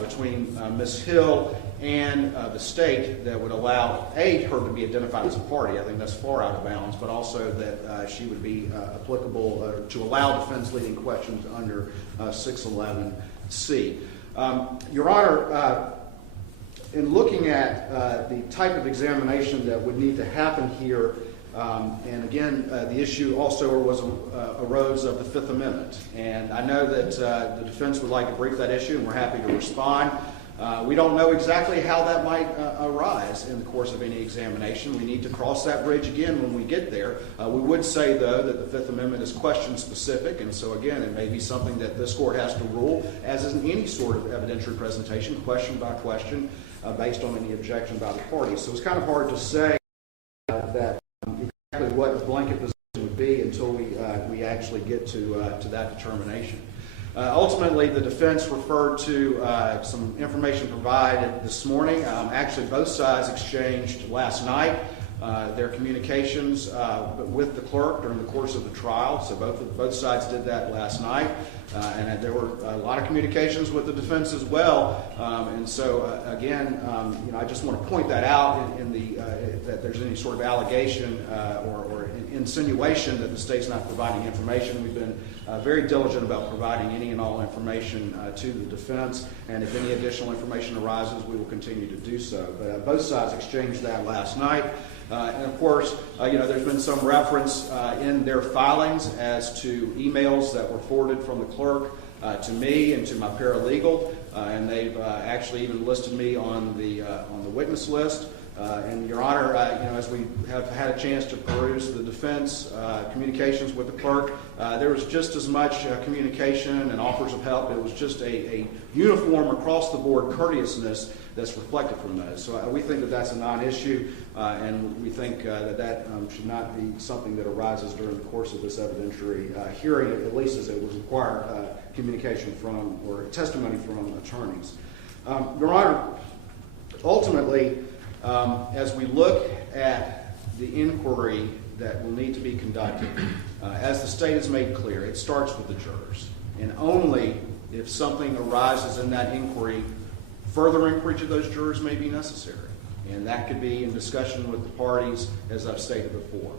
between Ms. Hill and the state that would allow, her to be identified as a party. I think that's far out of bounds, but also that she would be applicable to allow defense leading questions under 611C. Your Honor, in looking at the type of examination that would need to happen here, and again, the issue also arose of the Fifth Amendment. And I know that the defense would like to brief that issue, and we're happy to respond. We don't know exactly how that might arise in the course of any examination. We need to cross that bridge again when we get there. We would say, though, that the Fifth Amendment is question-specific, and so, again, it may be something that this Court has to rule, as in any sort of evidentiary presentation, question by question, based on any objection by the parties. So it's kind of hard to say that exactly what the blanket position would be until we actually get to that determination. Ultimately, the defense referred to some information provided this morning. Actually, both sides exchanged last night their communications with the clerk during the course of the trial. So both sides did that last night. And there were a lot of communications with the defense as well. And so, again, I just want to point that out that there's any sort of allegation or insinuation that the state's not providing information. We've been very diligent about providing any and all information to the defense. And if any additional information arises, we will continue to do so. But both sides exchanged that last night. And of course, there's been some reference in their filings as to emails that were forwarded from the clerk to me and to my paralegal, and they've actually even listed me on the witness list. And Your Honor, as we have had a chance to peruse the defense communications with the clerk, there was just as much communication and offers of help. It was just a uniform across the board courteousness that's reflected from those. So we think that that's a non-issue, and we think that should not be something that arises during the course of this evidentiary hearing, at least as it would require communication from or testimony from attorneys. Your Honor, ultimately, as we look at the inquiry that will need to be conducted, as the state has made clear, it starts with the jurors. And only if something arises in that inquiry, further inquiry to those jurors may be necessary. And that could be in discussion with the parties, as I've stated before.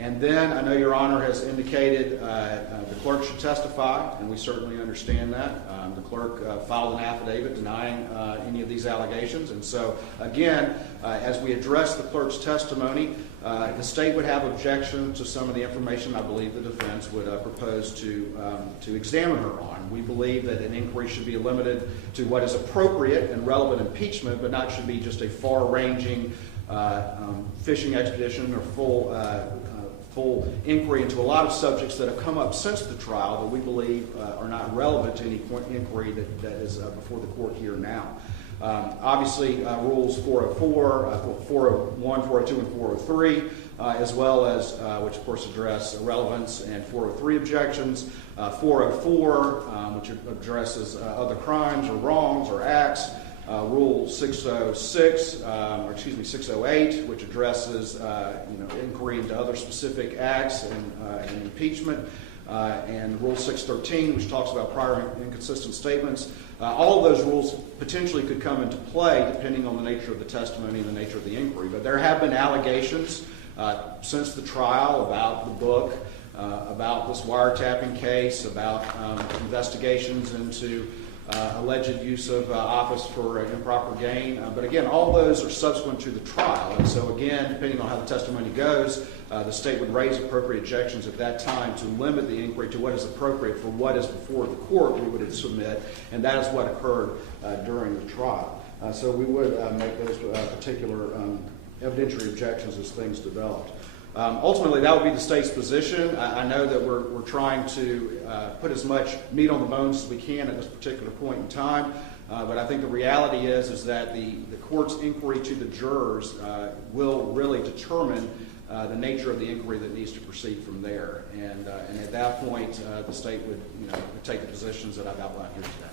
And then I know Your Honor has indicated the clerk should testify, and we certainly understand that. The clerk filed an affidavit denying any of these allegations. And so, again, as we address the clerk's testimony, the state would have objection to some of the information I believe the defense would propose to examine her on. We believe that an inquiry should be limited to what is appropriate and relevant impeachment, but not should be just a far-ranging fishing expedition or full inquiry into a lot of subjects that have come up since the trial that we believe are not relevant to any inquiry that is before the court here now. Obviously, rules 404, 401, 402, and 403, as well as, which of course address relevance and 403 objections, 404, which addresses other crimes or wrongs or acts, Rule 606, 608, which addresses inquiry into other specific acts and impeachment, and Rule 613, which talks about prior inconsistent statements. All of those rules potentially could come into play depending on the nature of the testimony and the nature of the inquiry. But there have been allegations since the trial about the book, about this wiretapping case, about investigations into alleged use of office for improper gain. But again, all those are subsequent to the trial. And so again, depending on how the testimony goes, the state would raise appropriate objections at that time to limit the inquiry to what is appropriate for what is before the court we would submit, and that is what occurred during the trial. So we would make those particular evidentiary objections as things developed. Ultimately, that would be the state's position. I know that we're trying to put as much meat on the bones as we can at this particular point in time, but I think the reality is that the court's inquiry to the jurors will really determine the nature of the inquiry that needs to proceed from there. And at that point, the state would take the positions that I've outlined here today.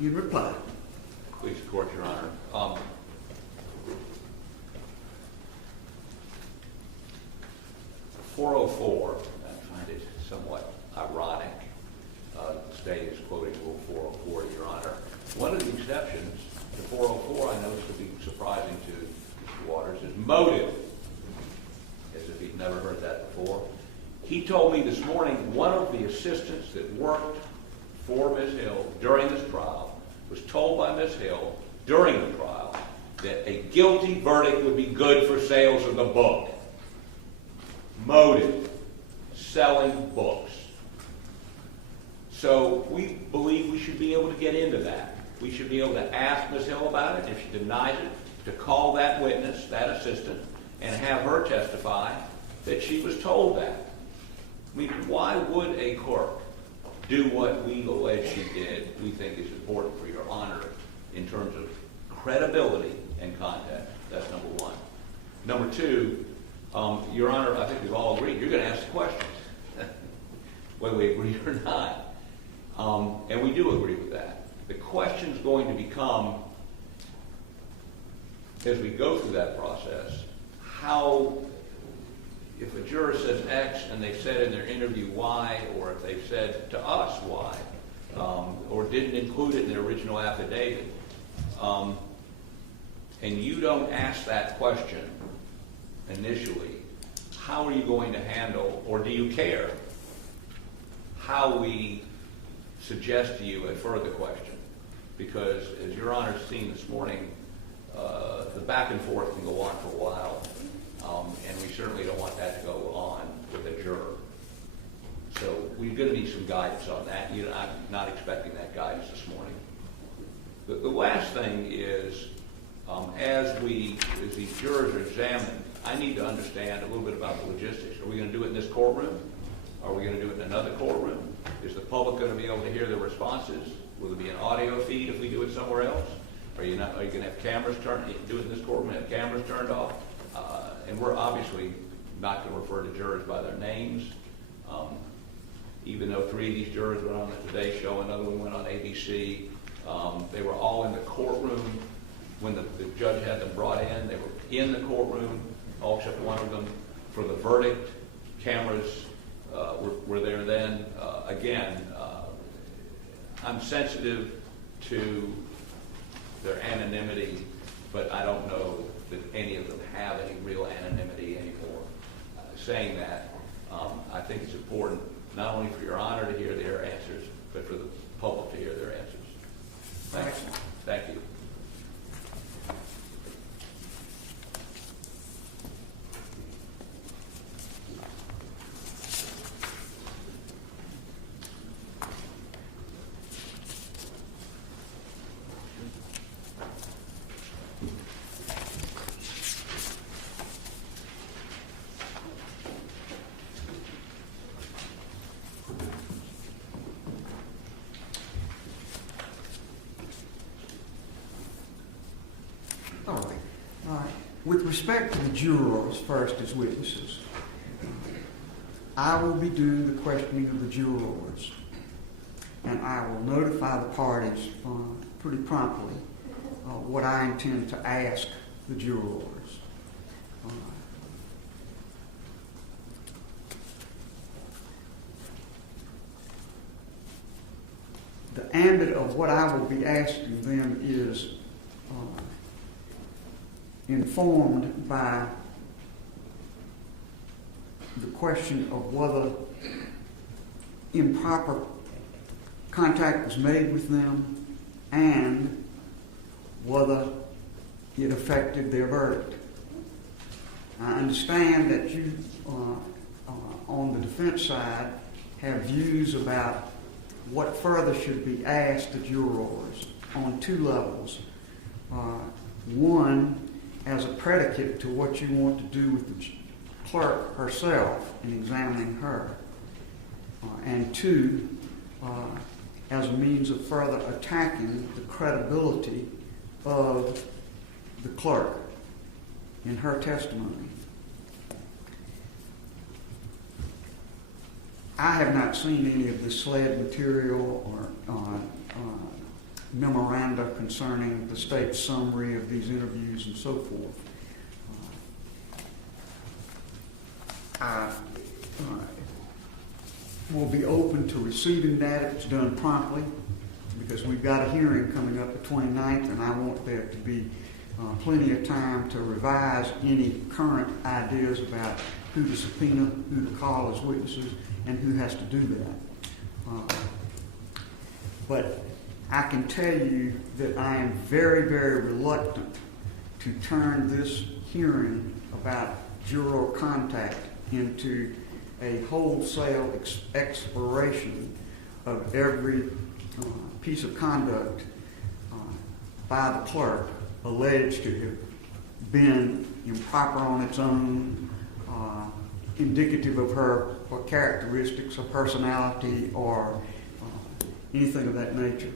In reply. Please, Court, Your Honor. 404, I find it somewhat ironic. The state is quoting Rule 404, Your Honor. One of the exceptions to 404 I noticed to be surprising to Mr. Waters is motive, as if he'd never heard that before. He told me this morning one of the assistants that worked for Ms. Hill during this trial was told by Ms. Hill during the trial that a guilty verdict would be good for sales of the book. Motive, selling books. So we believe we should be able to get into that. We should be able to ask Ms. Hill about it. If she denies it, to call that witness, that assistant, and have her testify that she was told that. I mean, why would a clerk do what we allege she did? We think is important for Your Honor in terms of credibility and context. That's number one. Number two, Your Honor, I think we've all agreed you're going to ask the questions, whether we agree or not. And we do agree with that. The question's going to become, as we go through that process, how, if a juror says X and they said in their interview Y, or if they said to us Y, or didn't include it in their original affidavit, and you don't ask that question initially, how are you going to handle, or do you care, how we suggest to you a further question? Because, as Your Honor's seen this morning, the back and forth can go on for a while, and we certainly don't want that to go on with a juror. So we're going to need some guidance on that. I'm not expecting that guidance this morning. The last thing is, as these jurors are examined, I need to understand a little bit about the logistics. Are we going to do it in this courtroom? Are we going to do it in another courtroom? Is the public going to be able to hear the responses? Will there be an audio feed if we do it somewhere else? Are you going to have cameras turned? You can do it in this courtroom and have cameras turned off? And we're obviously not going to refer to jurors by their names. Even though 3 of these jurors went on the Today Show, another one went on ABC. They were all in the courtroom when the judge had them brought in. They were in the courtroom, all except one of them, for the verdict. Cameras were there then. Again, I'm sensitive to their anonymity, but I don't know that any of them have any real anonymity anymore. Saying that, I think it's important not only for Your Honor to hear their answers, but for the public to hear their answers. Thanks. Thank you. With respect to the jurors first as witnesses, I will be doing the questioning of the jurors, and I will notify the parties pretty promptly what I intend to ask the jurors. The ambit of what I will be asking them is informed by the question of whether improper contact was made with them and whether it affected their verdict. I understand that you, on the defense side, have views about what further should be asked the jurors on 2 levels. One, as a predicate to what you want to do with the clerk herself in examining her. And 2, as a means of further attacking the credibility of the clerk in her testimony. I have not seen any of the SLED material or memoranda concerning the state's summary of these interviews and so forth. I will be open to receiving that if it's done promptly, because we've got a hearing coming up the 29th, and I want there to be plenty of time to revise any current ideas about who to subpoena, who to call as witnesses, and who has to do that. But I can tell you that I am very, very reluctant to turn this hearing about juror contact into a wholesale exploration of every piece of conduct by the clerk alleged to have been improper on its own, indicative of her characteristics or personality or anything of that nature.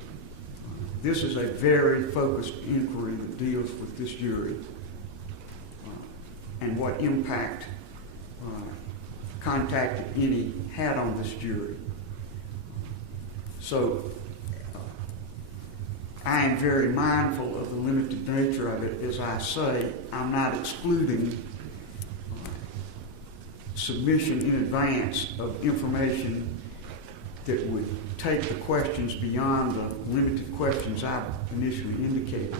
This is a very focused inquiry that deals with this jury and what impact contact, if any, had on this jury. So I am very mindful of the limited nature of it. As I say, I'm not excluding submission in advance of information that would take the questions beyond the limited questions I've initially indicated.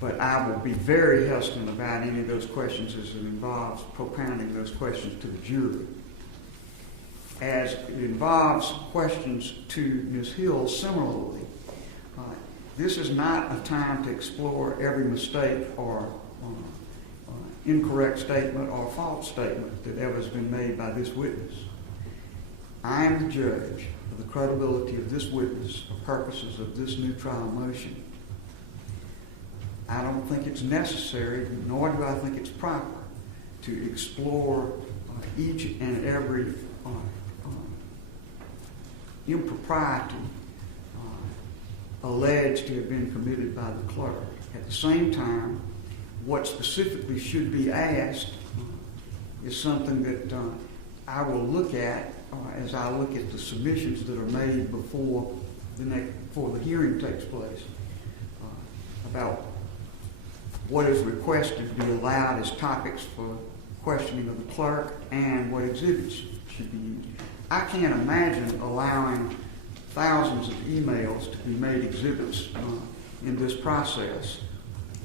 But I will be very hesitant about any of those questions as it involves propounding those questions to the jury. As it involves questions to Ms. Hill similarly, this is not a time to explore every mistake or incorrect statement or false statement that ever has been made by this witness. I am the judge of the credibility of this witness for purposes of this new trial motion. I don't think it's necessary, nor do I think it's proper, to explore each and every impropriety alleged to have been committed by the clerk. At the same time, what specifically should be asked is something that I will look at as I look at the submissions that are made before the hearing takes place about what is requested to be allowed as topics for questioning of the clerk and what exhibits should be used. I can't imagine allowing thousands of emails to be made exhibits in this process.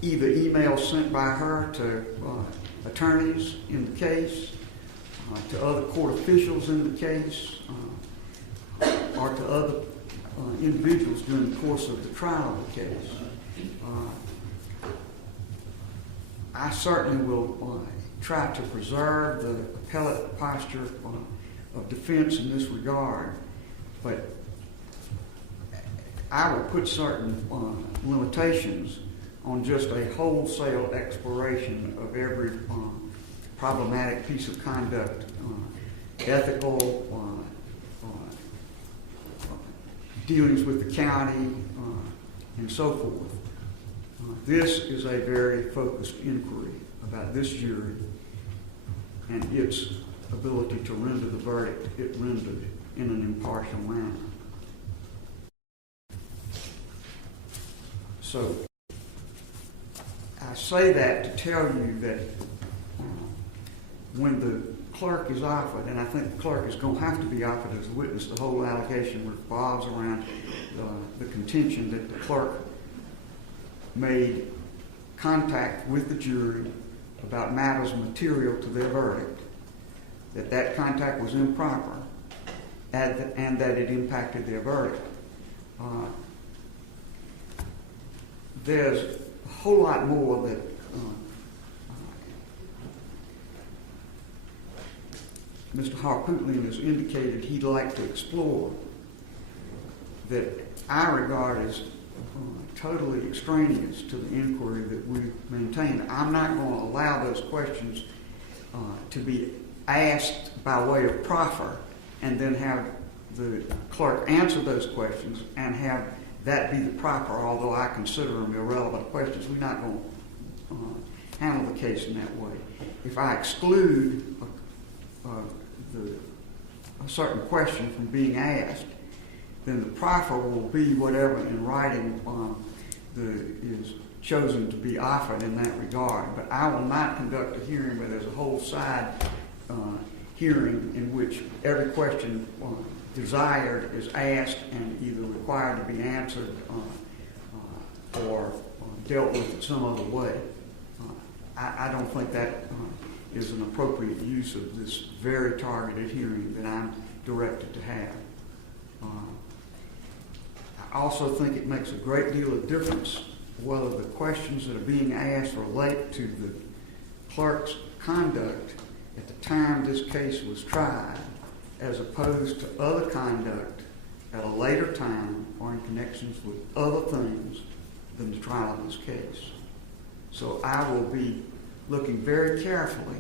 Either emails sent by her to attorneys in the case, to other court officials in the case, or to other individuals during the course of the trial of the case. I certainly will try to preserve the appellate posture of defense in this regard, but I will put certain limitations on just a wholesale exploration of every problematic piece of conduct, ethical, dealings with the county, and so forth. This is a very focused inquiry about this jury and its ability to render the verdict it rendered in an impartial manner. So I say that to tell you that when the clerk is offered, and I think the clerk is going to have to be offered as a witness, the whole allegation revolves around the contention that the clerk made contact with the jury about matters material to their verdict, that contact was improper, and that it impacted their verdict. There's a whole lot more that Mr. Harpootlian has indicated he'd like to explore that I regard as totally extraneous to the inquiry that we maintain. I'm not going to allow those questions to be asked by way of proffer and then have the clerk answer those questions and have that be the proffer, although I consider them irrelevant questions. We're not going to handle the case in that way. If I exclude a certain question from being asked, then the proffer will be whatever in writing is chosen to be offered in that regard. But I will not conduct a hearing where there's a whole side hearing in which every question desired is asked and either required to be answered or dealt with in some other way. I don't think that is an appropriate use of this very targeted hearing that I'm directed to have. I also think it makes a great deal of difference whether the questions that are being asked relate to the clerk's conduct at the time this case was tried, as opposed to other conduct at a later time or in connections with other things than the trial of this case. So I will be looking very carefully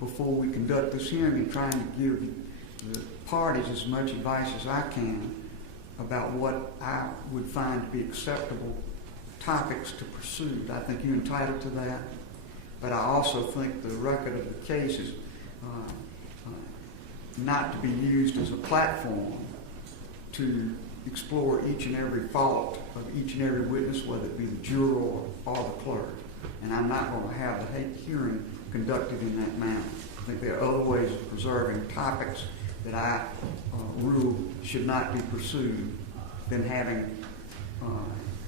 before we conduct this hearing and trying to give the parties as much advice as I can about what I would find to be acceptable topics to pursue. I think you're entitled to that, but I also think the record of the case is not to be used as a platform to explore each and every fault of each and every witness, whether it be the juror or the clerk. And I'm not going to have the hearing conducted in that manner. I think there are other ways of preserving topics that I rule should not be pursued than having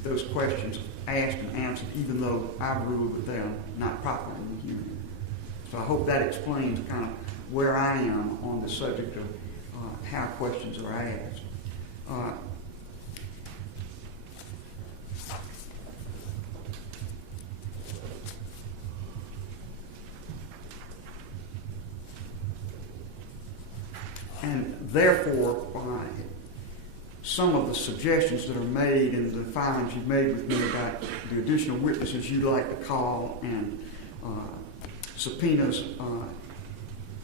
those questions asked and answered, even though I ruled that they are not proper in the hearing. So I hope that explains kind of where I am on the subject of how questions are asked. And therefore, some of the suggestions that are made in the filings you've made with me about the additional witnesses you'd like to call and subpoenas,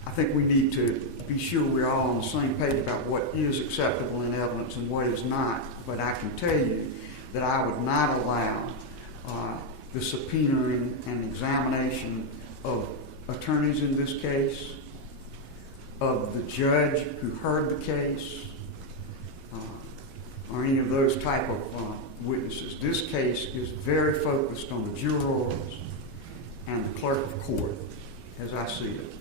I think we need to be sure we're all on the same page about what is acceptable in evidence and what is not. But I can tell you that I would not allow the subpoenaing and examination of attorneys in this case, of the judge who heard the case, or any of those type of witnesses. This case is very focused on the jurors and the clerk of court, as I see it.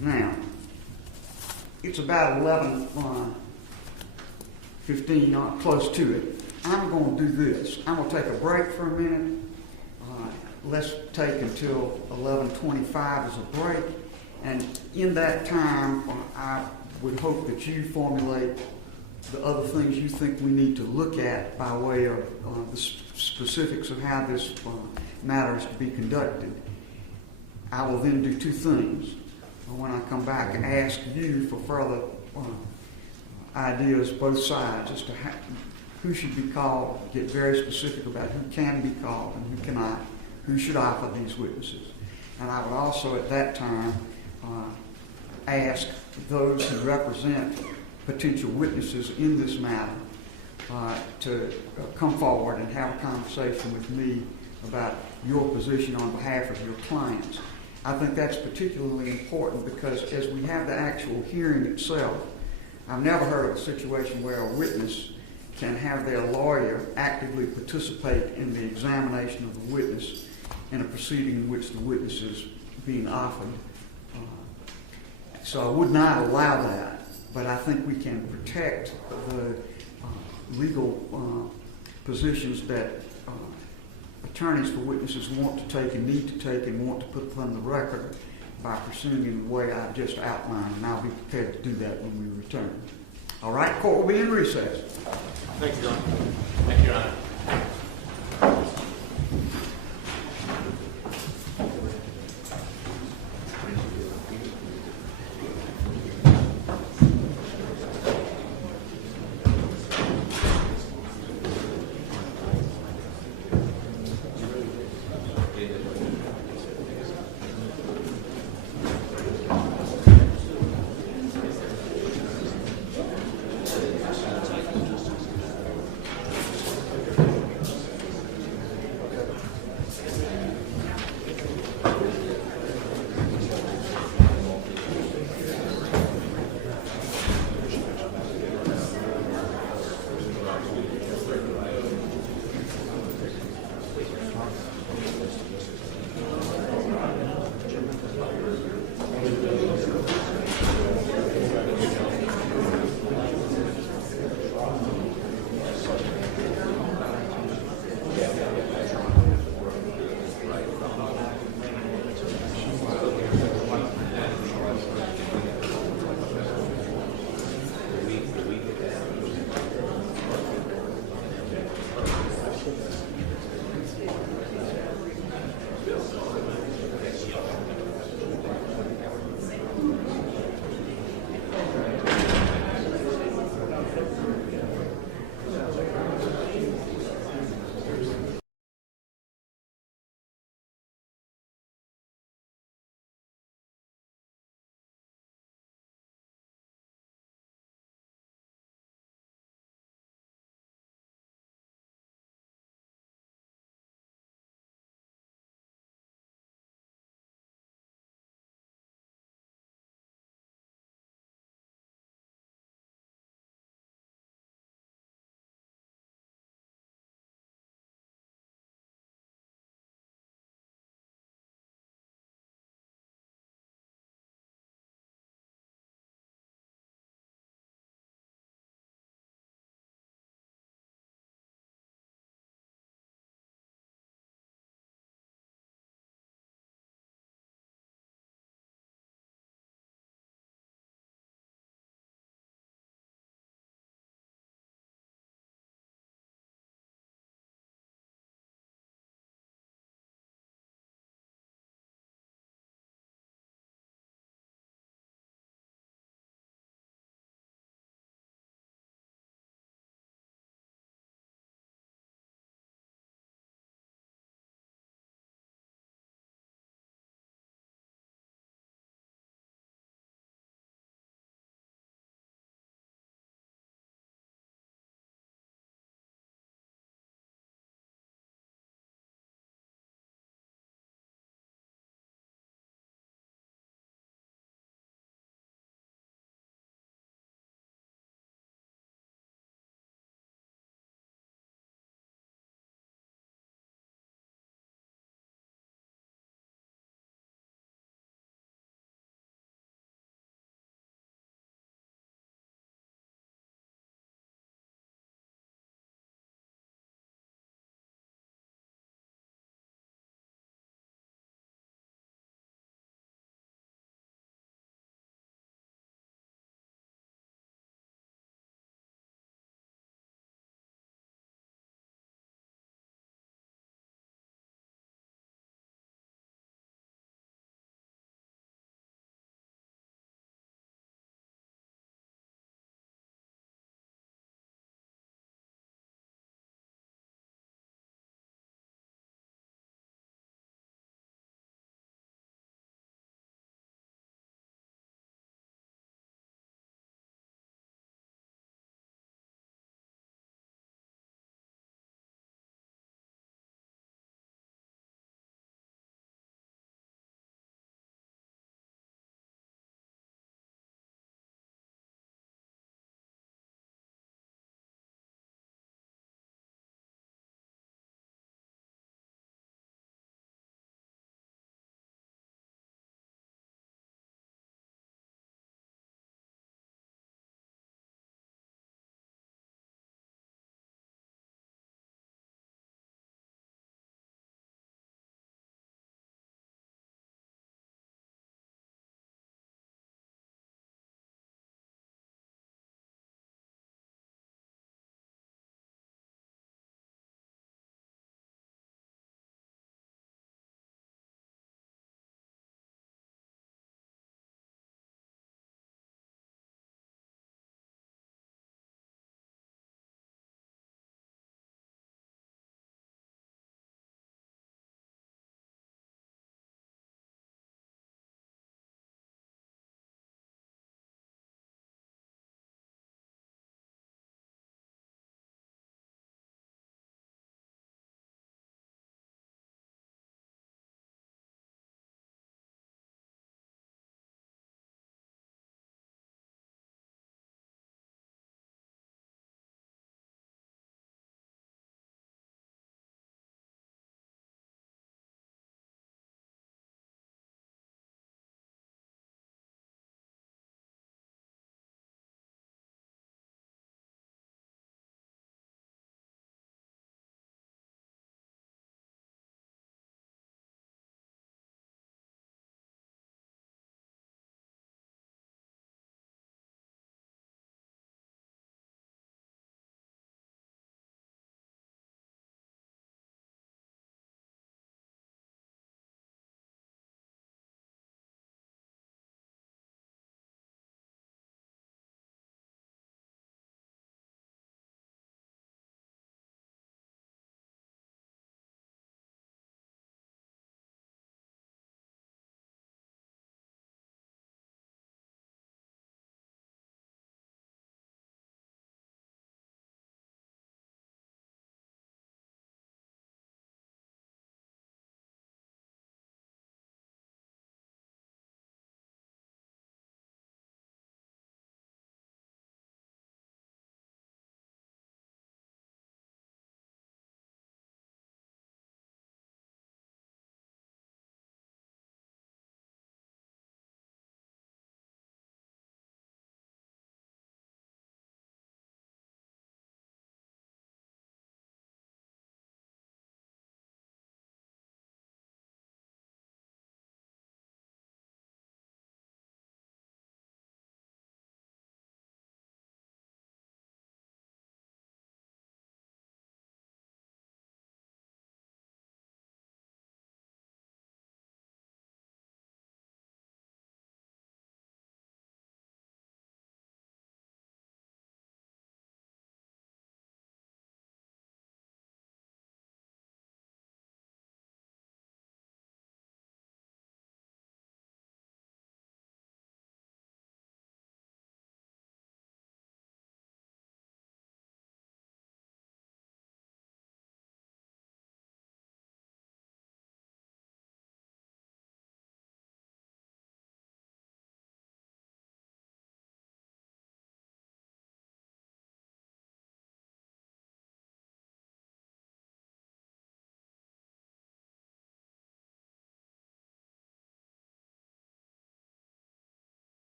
Now, it's about 11:15, close to it. I'm going to do this. I'm going to take a break for a minute. Let's take until 11:25 as a break. And in that time, I would hope that you formulate the other things you think we need to look at by way of the specifics of how this matter is to be conducted. I will then do two things. When I come back and ask you for further ideas, both sides, as to who should be called, get very specific about who can be called and who cannot, who should offer these witnesses. And I would also at that time ask those who represent potential witnesses in this matter to come forward and have a conversation with me about your position on behalf of your clients. I think that's particularly important because as we have the actual hearing itself, I've never heard of a situation where a witness can have their lawyer actively participate in the examination of the witness in a proceeding in which the witness is being offered. So I would not allow that, but I think we can protect the legal positions that attorneys for witnesses want to take and need to take and want to put on the record by pursuing in the way I just outlined, and I'll be prepared to do that when we return. All right, court will be in recess. Thank you, Your Honor. Thank you, Your Honor.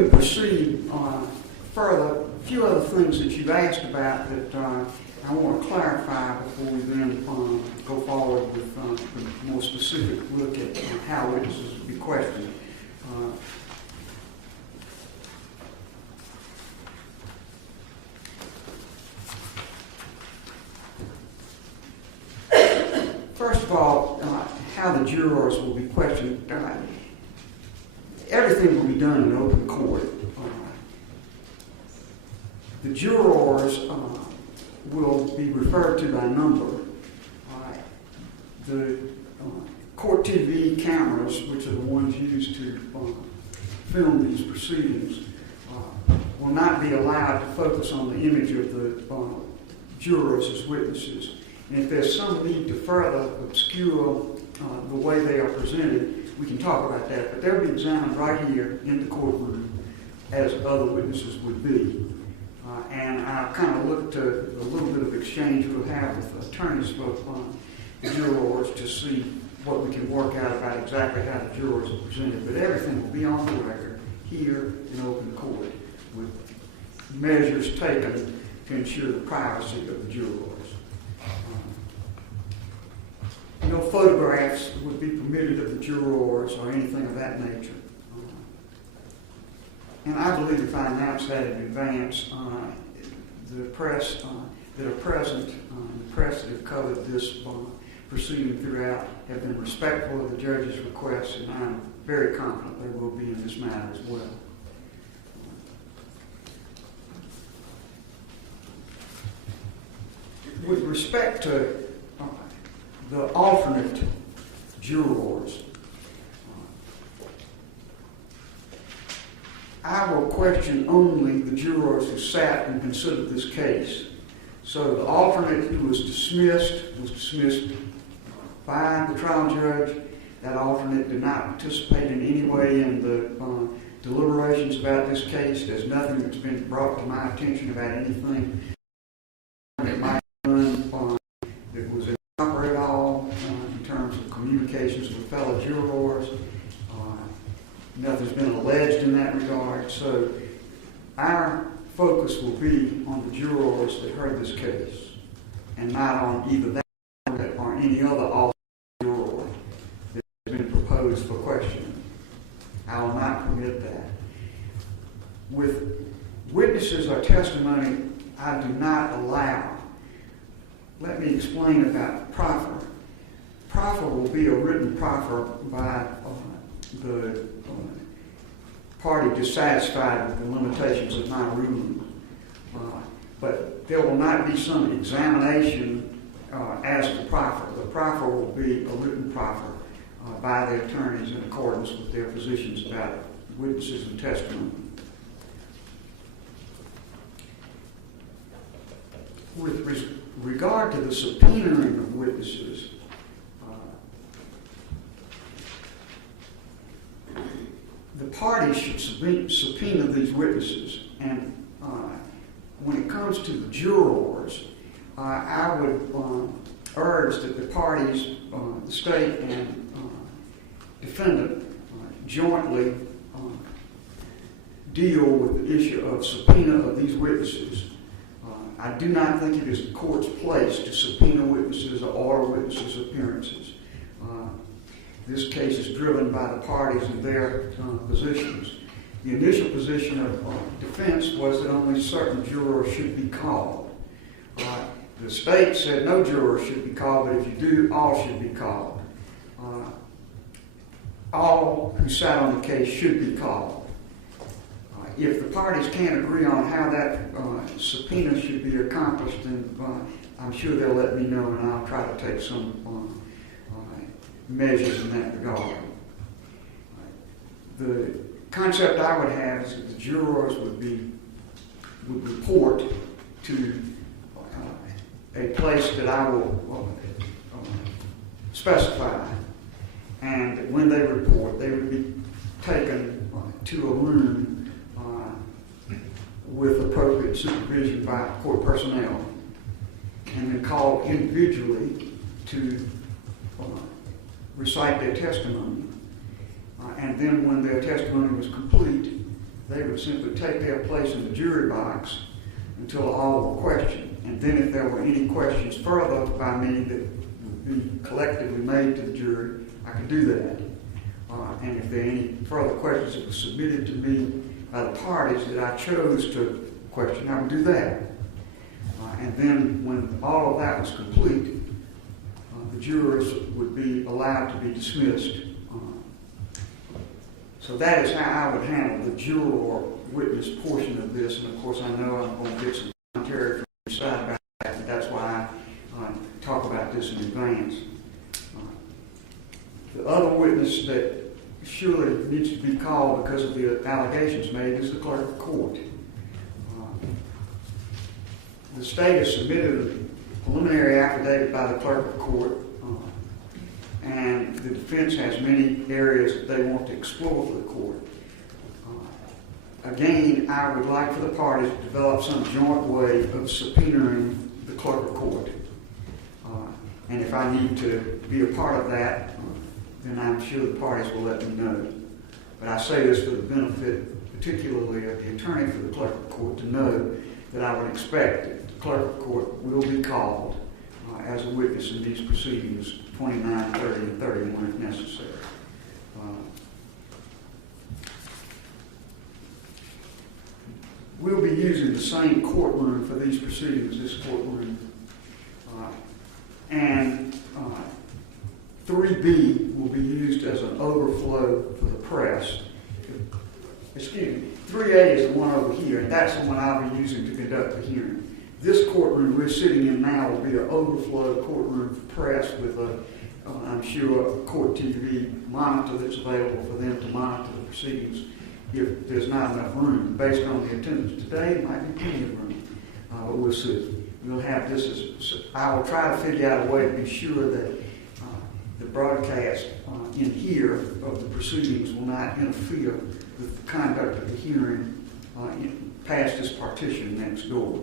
we proceed further, a few other things that you've asked about that I want to clarify before we then go forward with a more specific look at how witnesses will be questioned. First of all, how the jurors will be questioned. Everything will be done in open court. The jurors will be referred to by number. The court TV cameras, which are the ones used to film these proceedings, will not be allowed to focus on the image of the jurors as witnesses. And if there's some need to further obscure the way they are presented, we can talk about that. But they'll be examined right here in the courtroom as other witnesses would be. And I kind of looked at a little bit of exchange we'll have with attorneys for the jurors to see what we can work out about exactly how the jurors are presented. But everything will be on the record here in open court with measures taken to ensure the privacy of the jurors. No photographs would be permitted of the jurors or anything of that nature. And I believe if I announce that in advance, the press that are present, the press that have covered this proceeding throughout, have been respectful of the judge's requests, and I'm very confident they will be in this matter as well. With respect to the alternate jurors, I will question only the jurors who sat and considered this case. So the alternate who was dismissed by the trial judge. That alternate did not participate in any way in the deliberations about this case. There's nothing that's been brought to my attention about anything that might be done that was improper at all in terms of communications with fellow jurors. Nothing's been alleged in that regard. So our focus will be on the jurors that heard this case and not on either that or any other alternate juror that has been proposed for questioning. I will not permit that. With witnesses or testimony, I do not allow. Let me explain about proffer. Proffer will be a written proffer by the party dissatisfied with the limitations of my ruling. But there will not be some examination as to proffer. The proffer will be a written proffer by the attorneys in accordance with their positions about witnesses and testimony. With regard to the subpoenaing of witnesses, the parties should subpoena these witnesses, and when it comes to the jurors, I would urge that the parties, the state and defendant, jointly deal with the issue of subpoena of these witnesses. I do not think it is the court's place to subpoena witnesses or order witnesses' appearances. This case is driven by the parties and their positions. The initial position of defense was that only certain jurors should be called. The state said no jurors should be called, but if you do, all should be called. All who sat on the case should be called. If the parties can't agree on how that subpoena should be accomplished, then I'm sure they'll let me know, and I'll try to take some measures in that regard. The concept I would have is that the jurors would report to a place that I will specify, and when they report, they would be taken to a room with appropriate supervision by court personnel, and then called individually to recite their testimony. And then when their testimony was complete, they would simply take their place in the jury box until all were questioned. And then if there were any questions further by me that would be collectively made to the jury, I could do that. And if there are any further questions that were submitted to me by the parties that I chose to question, I would do that. And then when all of that was complete, the jurors would be allowed to be dismissed. So that is how I would handle the juror witness portion of this. And of course, I know I'm going to get some commentary from your side about that, but that's why I talk about this in advance. The other witness that surely needs to be called because of the allegations made is the clerk of court. The state has submitted a preliminary affidavit by the clerk of court, and the defense has many areas that they want to explore for the court. Again, I would like for the parties to develop some joint way of subpoenaing the clerk of court. And if I need to be a part of that, then I'm sure the parties will let me know. But I say this for the benefit, particularly of the attorney for the clerk of court, to know that I would expect that the clerk of court will be called as a witness in these proceedings, 29, 30, and 31 if necessary. We'll be using the same courtroom for these proceedings, this courtroom. And 3B will be used as an overflow for the press. Excuse me, 3A is the one over here, and that's the one I'll be using to conduct the hearing. This courtroom we're sitting in now will be an overflow courtroom for press with I'm sure, a court TV monitor that's available for them to monitor the proceedings if there's not enough room. Based on the attendance today, it might be plenty of room, but we'll see. We'll have this as, I will try to figure out a way to be sure that the broadcast in here of the proceedings will not interfere with the conduct of the hearing past this partition next door.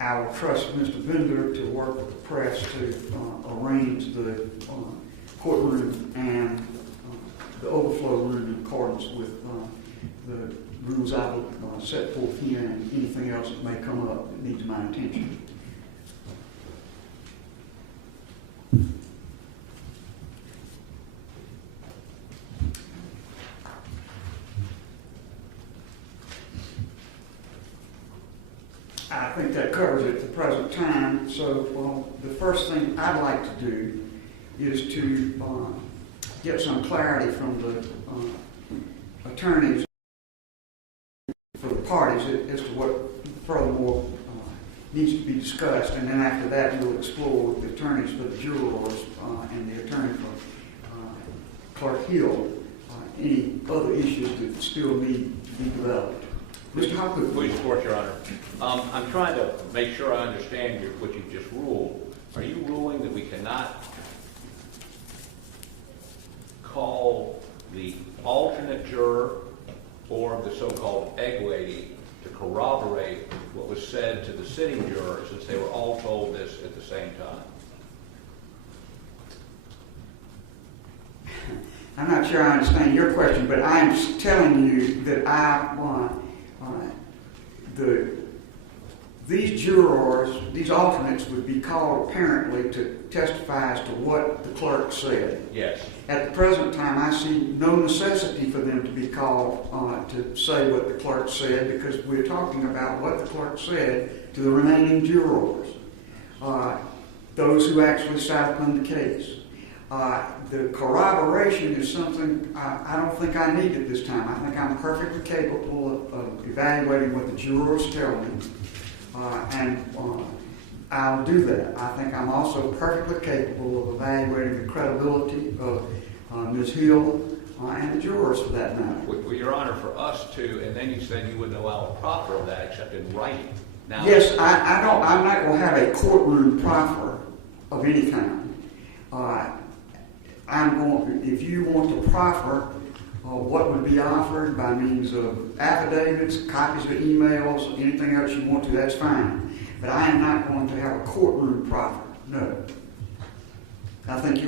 I will trust Mr. Bender to work with the press to arrange the courtroom and the overflow room in accordance with the rules I will set forth here and anything else that may come up that needs my attention. I think that covers it at the present time. So the first thing I'd like to do is to get some clarity from the attorneys for the parties as to what furthermore needs to be discussed. And then after that, we'll explore with the attorneys for the jurors and the attorney for Clerk Hill any other issues that still need to be developed. Mr. Hopkins. Please support, Your Honor. I'm trying to make sure I understand what you just ruled. Are you ruling that we cannot call the alternate juror or the so-called egg lady to corroborate what was said to the sitting jurors since they were all told this at the same time? I'm not sure I understand your question, but I'm telling you that these jurors, these alternates, would be called apparently to testify as to what the clerk said. Yes. At the present time, I see no necessity for them to be called to say what the clerk said because we're talking about what the clerk said to the remaining jurors, those who actually sat upon the case. The corroboration is something I don't think I need at this time. I think I'm perfectly capable of evaluating what the jurors tell me, and I'll do that. I think I'm also perfectly capable of evaluating the credibility of Ms. Hill and the jurors for that matter. Well, Your Honor, for us to, and then you said you wouldn't allow a proffer of that except in writing. Now, yes, I'm not going to have a courtroom proffer of any kind. If you want to proffer what would be offered by means of affidavits, copies of emails, anything else you want to, that's fine. But I am not going to have a courtroom proffer. No. I think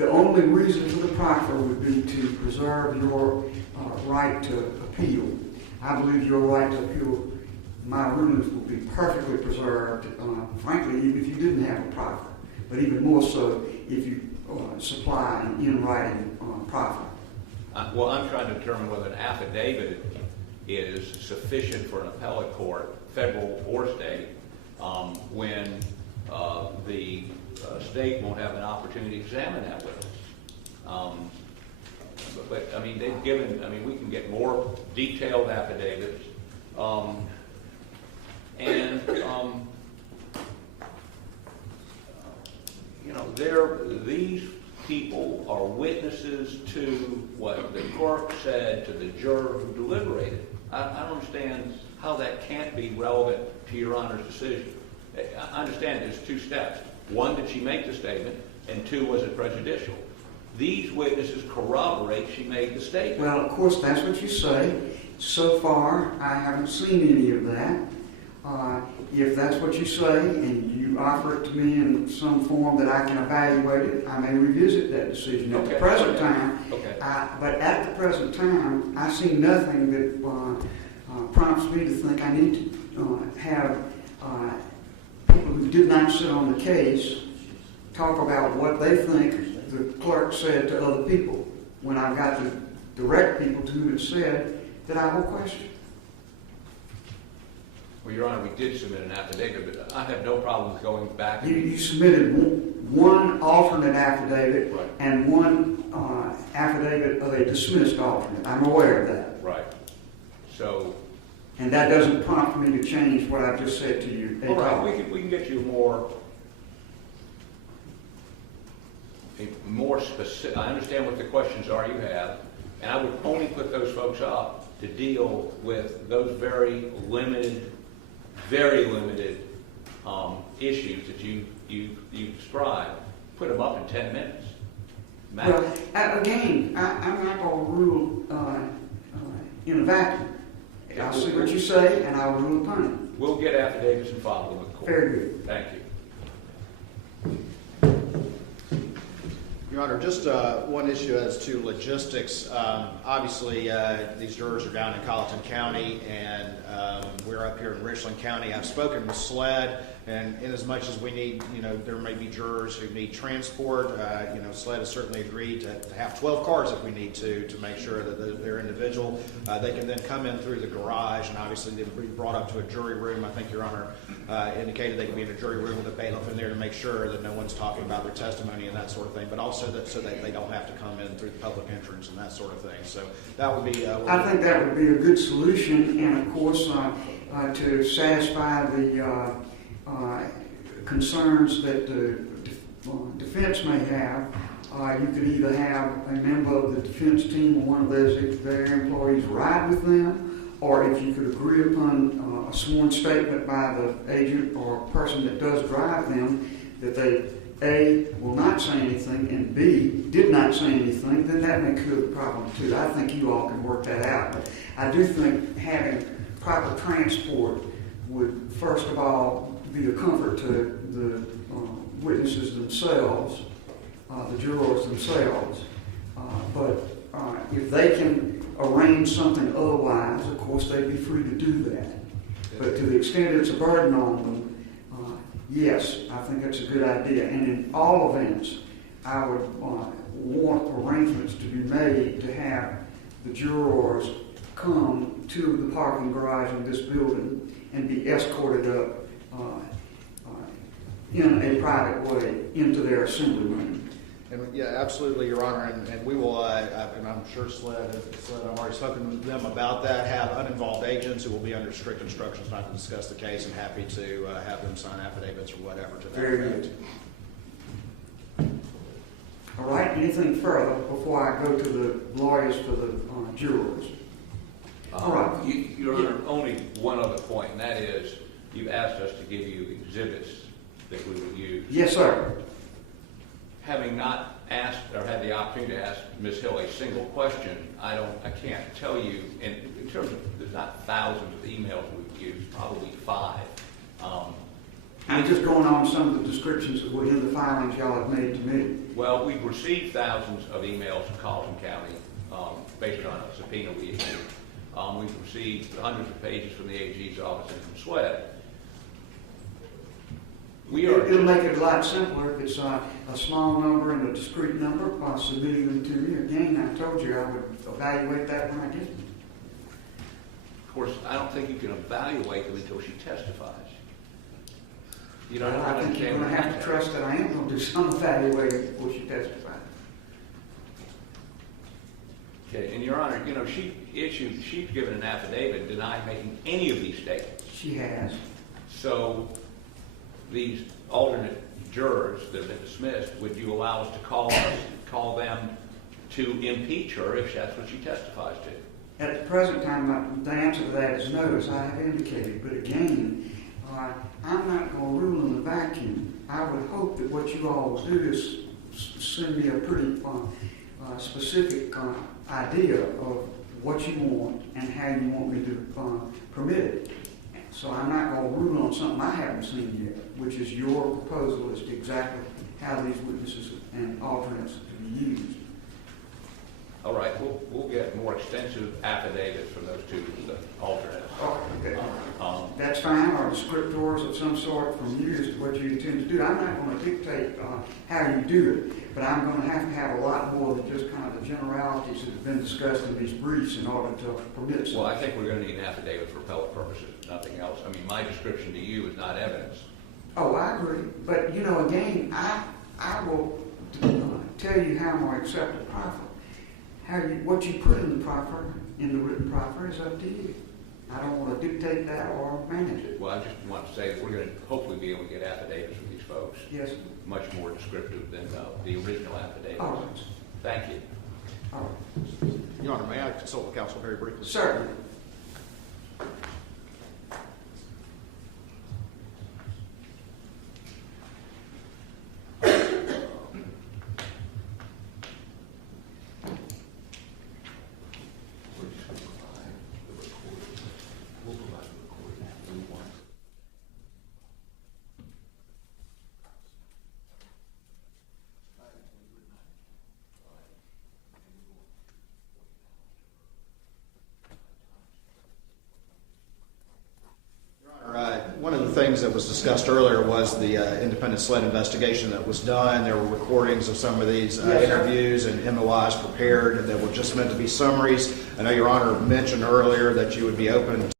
The only reason for the proffer would be to preserve your right to appeal. I believe your right to appeal my rulings will be perfectly preserved, frankly, even if you didn't have a proffer, but even more so if you supply an in-writing proffer. Well, I'm trying to determine whether an affidavit is sufficient for an appellate court, federal or state, when the state won't have an opportunity to examine that witness. But I mean, they've given, I mean, we can get more detailed affidavits. You know, these people are witnesses to what the clerk said to the juror who deliberated. I don't understand how that can't be relevant to Your Honor's decision. I understand there's two steps. One, did she make the statement? And two, was it prejudicial? These witnesses corroborate she made the statement. Well, of course, that's what you say. So far, I haven't seen any of that. If that's what you say and you offer it to me in some form that I can evaluate it, I may revisit that decision. At the present time, but at the present time, I see nothing that prompts me to think I need to have people who did not sit on the case talk about what they think the clerk said to other people when I've got to direct people to who it said that I will question. Well, Your Honor, we did submit an affidavit, but I have no problem with going back. You submitted one alternate affidavit, right, and one affidavit of a dismissed alternate. I'm aware of that. Right. So. And that doesn't prompt me to change what I've just said to you. All right, we can get you more specific. I understand what the questions are you have, and I would only put those folks up to deal with those very limited issues that you described. Put them up in 10 minutes. Well, again, I'm not going to rule in a vacuum. I'll see what you say, and I'll rule upon it. We'll get affidavits and file them with the court. Very good. Thank you. Your Honor, just one issue as to logistics. Obviously, these jurors are down in Colleton County, and we're up here in Richland County. I've spoken with SLED, and in as much as we need, there may be jurors who need transport. SLED has certainly agreed to have 12 cars if we need to make sure that they're individual. They can then come in through the garage, and obviously they'll be brought up to a jury room. I think Your Honor indicated they can be in a jury room with a bailiff in there to make sure that no one's talking about their testimony and that sort of thing, but also so that they don't have to come in through the public entrance and that sort of thing. So that would be... I think that would be a good solution, and of course, to satisfy the concerns that the defense may have, you could either have a member of the defense team or one of their employees ride with them, or if you could agree upon a sworn statement by the agent or person that does drive them that they, A, will not say anything, and B, did not say anything, then that may cure the problem too. I think you all can work that out. But I do think having proper transport would, first of all, be a comfort to the witnesses themselves, the jurors themselves. But if they can arrange something otherwise, of course, they'd be free to do that. But to the extent it's a burden on them, yes, I think that's a good idea. And in all events, I would want arrangements to be made to have the jurors come to the parking garage in this building and be escorted up in a private way into their assembly room. And yeah, absolutely, Your Honor, and we will, and I'm sure SLED, I've already spoken with them about that, have uninvolved agents who will be under strict instructions not to discuss the case, and happy to have them sign affidavits or whatever to that Very effect. good. All right, anything further before I go to the lawyers for the jurors? All right. Your Honor, only one other point, and that is you've asked us to give you exhibits that we would use. Yes, sir. Having not asked or had the opportunity to ask Ms. Hill a single question, I can't tell you, in terms of, there's not thousands of emails we've used, probably 5. I'm just going on some of the descriptions that were in the filings y'all have made to me. Well, we've received thousands of emails from Colleton County based on a subpoena we issued. We've received hundreds of pages from the AG's office and from SWED. It'll make it a lot simpler if it's a small number and a discrete number by submitting them to me. Again, I told you I would evaluate that when I get them. Of course, I don't think you can evaluate them until she testifies. You don't I think you're going to have to trust that I am going to do some evaluating before she testifies. Okay, and Your Honor, you know, she's given an affidavit denying making any of these statements. She has. So these alternate jurors that have been dismissed, would you allow us to call them to impeach her if that's what she testifies to? At the present time, the answer to that is no, as I have indicated. But again, I'm not going to rule in a vacuum. I would hope that what you all will do is send me a pretty specific idea of what you want and how you want me to permit it. So I'm not going to rule on something I haven't seen yet, which is your proposal as to exactly how these witnesses and alternates to be used. All right, we'll get more extensive affidavits from those two alternates. Oh, okay. That's fine, or descriptors of some sort from you as to what you intend to do. I'm not going to dictate how you do it, but I'm going to have a lot more than just kind of the generalities that have been discussed in these briefs in order to permit some. Well, I think we're going to need an affidavit for appellate purposes, nothing else. I mean, my description to you is not evidence. Oh, I agree. But, you know, again, I will tell you how I'm going to accept the proffer. What you put in the written proffer, is up to you. I don't want to dictate that or manage it. Well, I just want to say that we're going to hopefully be able to get affidavits from these folks. Yes. Much more descriptive than the original affidavits. All right. Thank you. All right. Your Honor, may I consult the counsel very briefly? Certainly. One of the things that was discussed earlier was the independent SLED investigation that was done. There were recordings of some of these interviews and MOIs prepared that were just meant to be summaries. I know Your Honor mentioned earlier that you would be open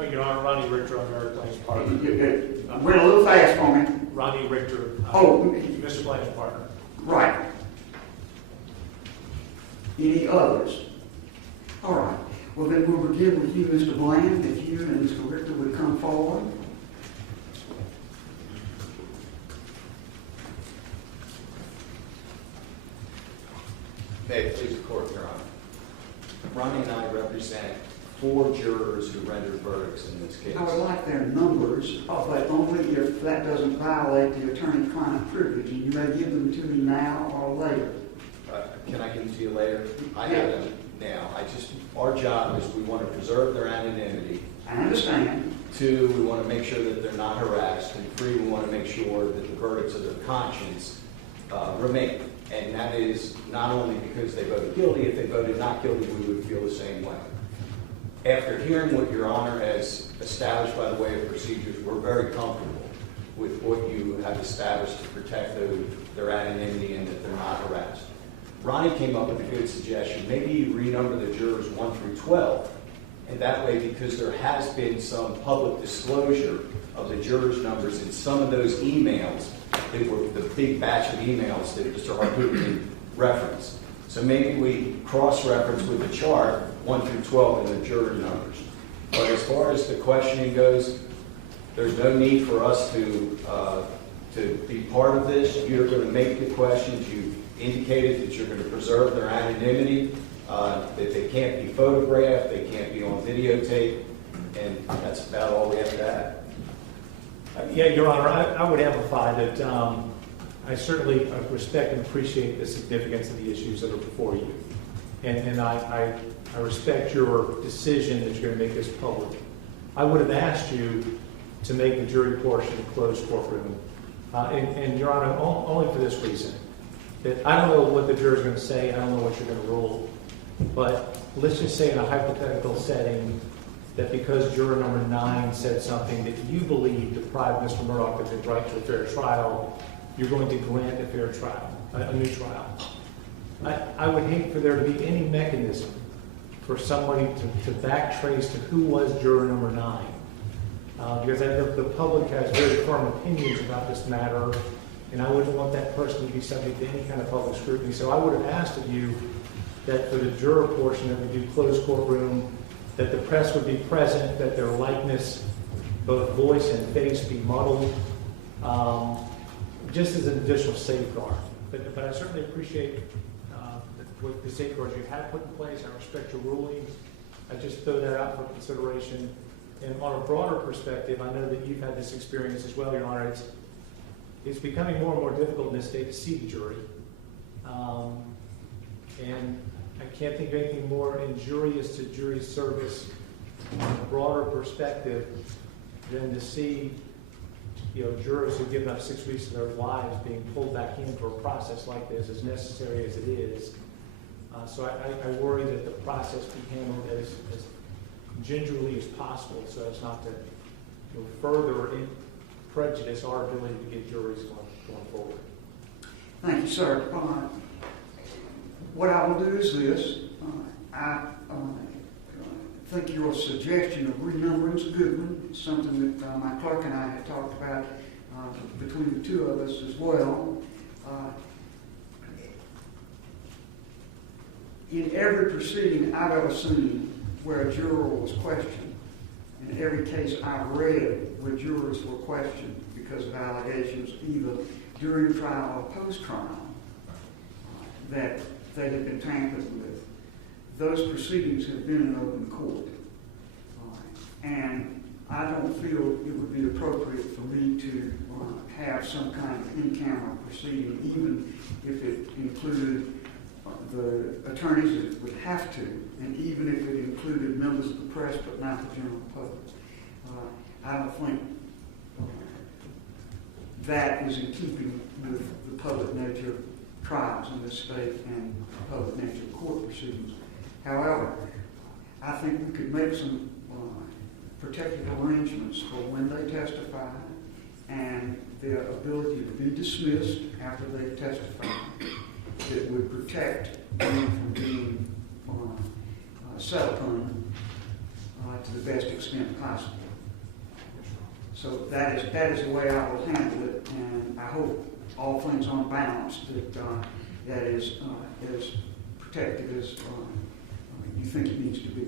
But Your Honor, Ronnie Richter, our Merit Claims partner. It went a little fast for me. Ronnie Richter, Mr. Blank's partner. Right. Any others? All right. Well, then we'll begin with you, Mr. Bland, if you and Mr. Richter would come forward. May it please the court, Your Honor. Ronnie and I represent 4 jurors who rendered verdicts in this case. I would like their numbers, but only if that doesn't violate the attorney-client privilege. And you may give them to me now or later. Can I give them to you later? I have them now. Our job is we want to preserve their anonymity. I understand. 2, we want to make sure that they're not harassed. And 3, we want to make sure that the verdicts of their conscience remain. And that is not only because they voted guilty. If they voted not guilty, we would feel the same way. After hearing what Your Honor has established by the way of procedures, we're very comfortable with what you have established to protect their anonymity and that they're not harassed. Ronnie came up with a good suggestion. Maybe you renumber the jurors 1 through 12, and that way, because there has been some public disclosure of the jurors' numbers in some of those emails, they were the big batch of emails that Mr. Harpootlian referenced. So maybe we cross-reference with the chart 1 through 12 in the juror numbers. But as far as the questioning goes, there's no need for us to be part of this. You're going to make the questions. You've indicated that you're going to preserve their anonymity, that they can't be photographed, they can't be on videotape, and that's about all we have to add. Yeah, Your Honor, I would amplify that I certainly respect and appreciate the significance of the issues that are before you. And I respect your decision that you're going to make this public. I would have asked you to make the jury portion a closed courtroom. And Your Honor, only for this reason. That I don't know what the jurors are going to say, I don't know what you're going to rule. But let's just say in a hypothetical setting that because juror number 9 said something that you believe deprived Mr. Murdaugh of his right to a fair trial, you're going to grant a fair trial, a new trial. I would hate for there to be any mechanism for somebody to backtrace to who was juror number 9. Because I know the public has very firm opinions about this matter, and I wouldn't want that person to be subject to any kind of public scrutiny. So I would have asked of you that for the juror portion that we do closed courtroom, that the press would be present, that their likeness, both voice and face, be muddled, just as an additional safeguard. But I certainly appreciate what the safeguards you have put in place. I respect your rulings. I just throw that out for consideration. And on a broader perspective, I know that you've had this experience as well, Your Honor. It's becoming more and more difficult in this state to see the jury. And I can't think of anything more injurious to jury service on a broader perspective than to see jurors who've given up 6 weeks of their lives being pulled back in for a process like this, as necessary as it is. So I worry that the process be handled as gingerly as possible so as not to further prejudice our ability to get juries going forward. Thank you, sir. What I will do is this. I think your suggestion of renumbering is a good one. It's something that my clerk and I had talked about between the two of us as well. In every proceeding I've ever seen where a juror was questioned, in every case I've read where jurors were questioned because of allegations either during trial or post-trial that they had been tampered with, those proceedings have been in open court. And I don't feel it would be appropriate for me to have some kind of in-camera proceeding, even if it included the attorneys that would have to, and even if it included members of the press but not the general public. I don't think that is in keeping with the public nature of trials in this state and the public nature of court proceedings. However, I think we could make some protective arrangements for when they testify and their ability to be dismissed after they testify that would protect them from being set upon to the best extent possible. So that is the way I will handle it, and I hope all things on balance that is as protective as you think it needs to be.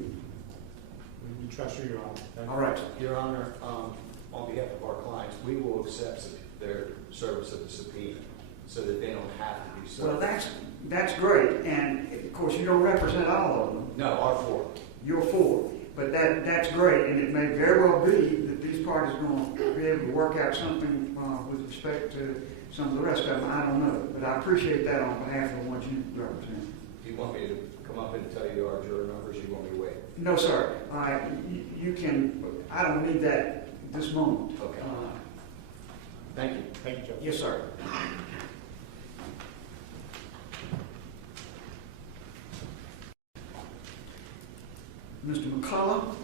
We trust you, Your Honor. Thank you. All right. Your Honor, on behalf of our clients, we will accept their service of the subpoena so that they don't have to be served. Well, that's great, and of course you don't represent all of them. No, our four. You're for, but that's great, and it may very well be that these parties are going to be able to work out something with respect to some of the rest of them. I don't know, but I appreciate that on behalf of the ones you represent. Do you want me to come up and tell you our juror numbers, or you want me to wait? No, sir. You can. I don't need that this moment. Okay. Thank you. Thank you, Judge. Yes, sir. Mr. McCullough.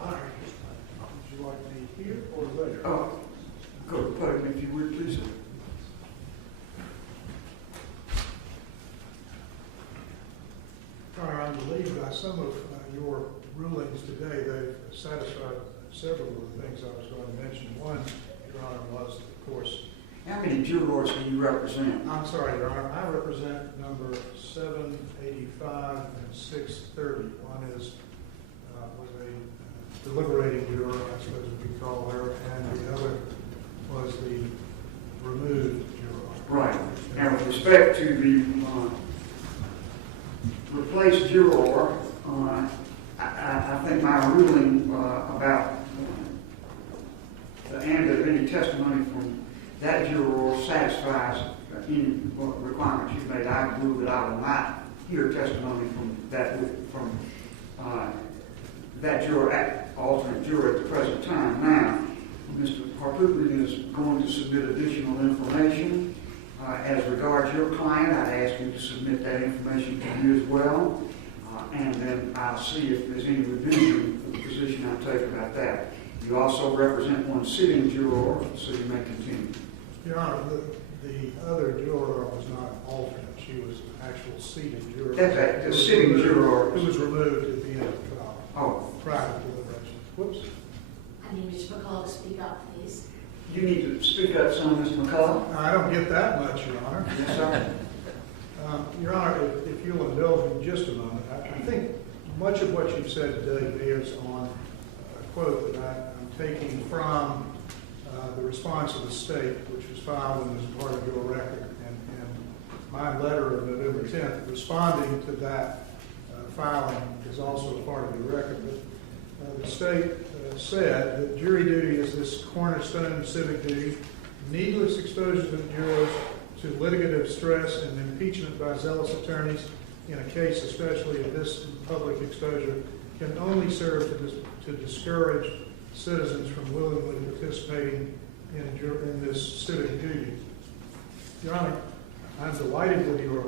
Would you like me here or later? Go to the podium if you would, please, sir. I believe by some of your rulings today, they've satisfied several of the things I was going to mention. One, Your Honor, was, of course, How many jurors do you represent? I'm sorry, Your Honor, I represent number 785 and 630. One is was a deliberating juror, I suppose we could call her, and the other was the removed juror. Right. And with respect to the replaced juror, I think my ruling about the end of any testimony from that juror satisfies any requirements you've made. I rule that I will not hear testimony from that juror, alternate juror at the present time. Now, Mr. Harpootlian is going to submit additional information. As regards your client, I'd ask you to submit that information to you as well. And then I'll see if there's any revision of the position I take about that. You also represent one sitting juror, so you may continue. Your Honor, the other juror was not an alternate. She was an actual seated juror. That's right. The sitting juror. Who was removed at the end of the trial. Oh, Prior to deliberation. Whoops. I need Mr. McCall to speak up, please. you need to speak up some, Mr. McCullough. I don't get that much, Your Honor. Yes, sir. Your Honor, if you'll indulge me just a moment, I think much of what you've said today bears on a quote that I'm taking from the response of the state, which was filed and is part of your record, and my letter of November 10th responding to that filing is also a part of your record. But the state said that jury duty is this cornerstone civic duty, needless exposure to the jurors to litigative stress and impeachment by zealous attorneys in a case especially of this public exposure can only serve to discourage citizens from willingly participating in this civic duty. Your Honor, I'm delighted with your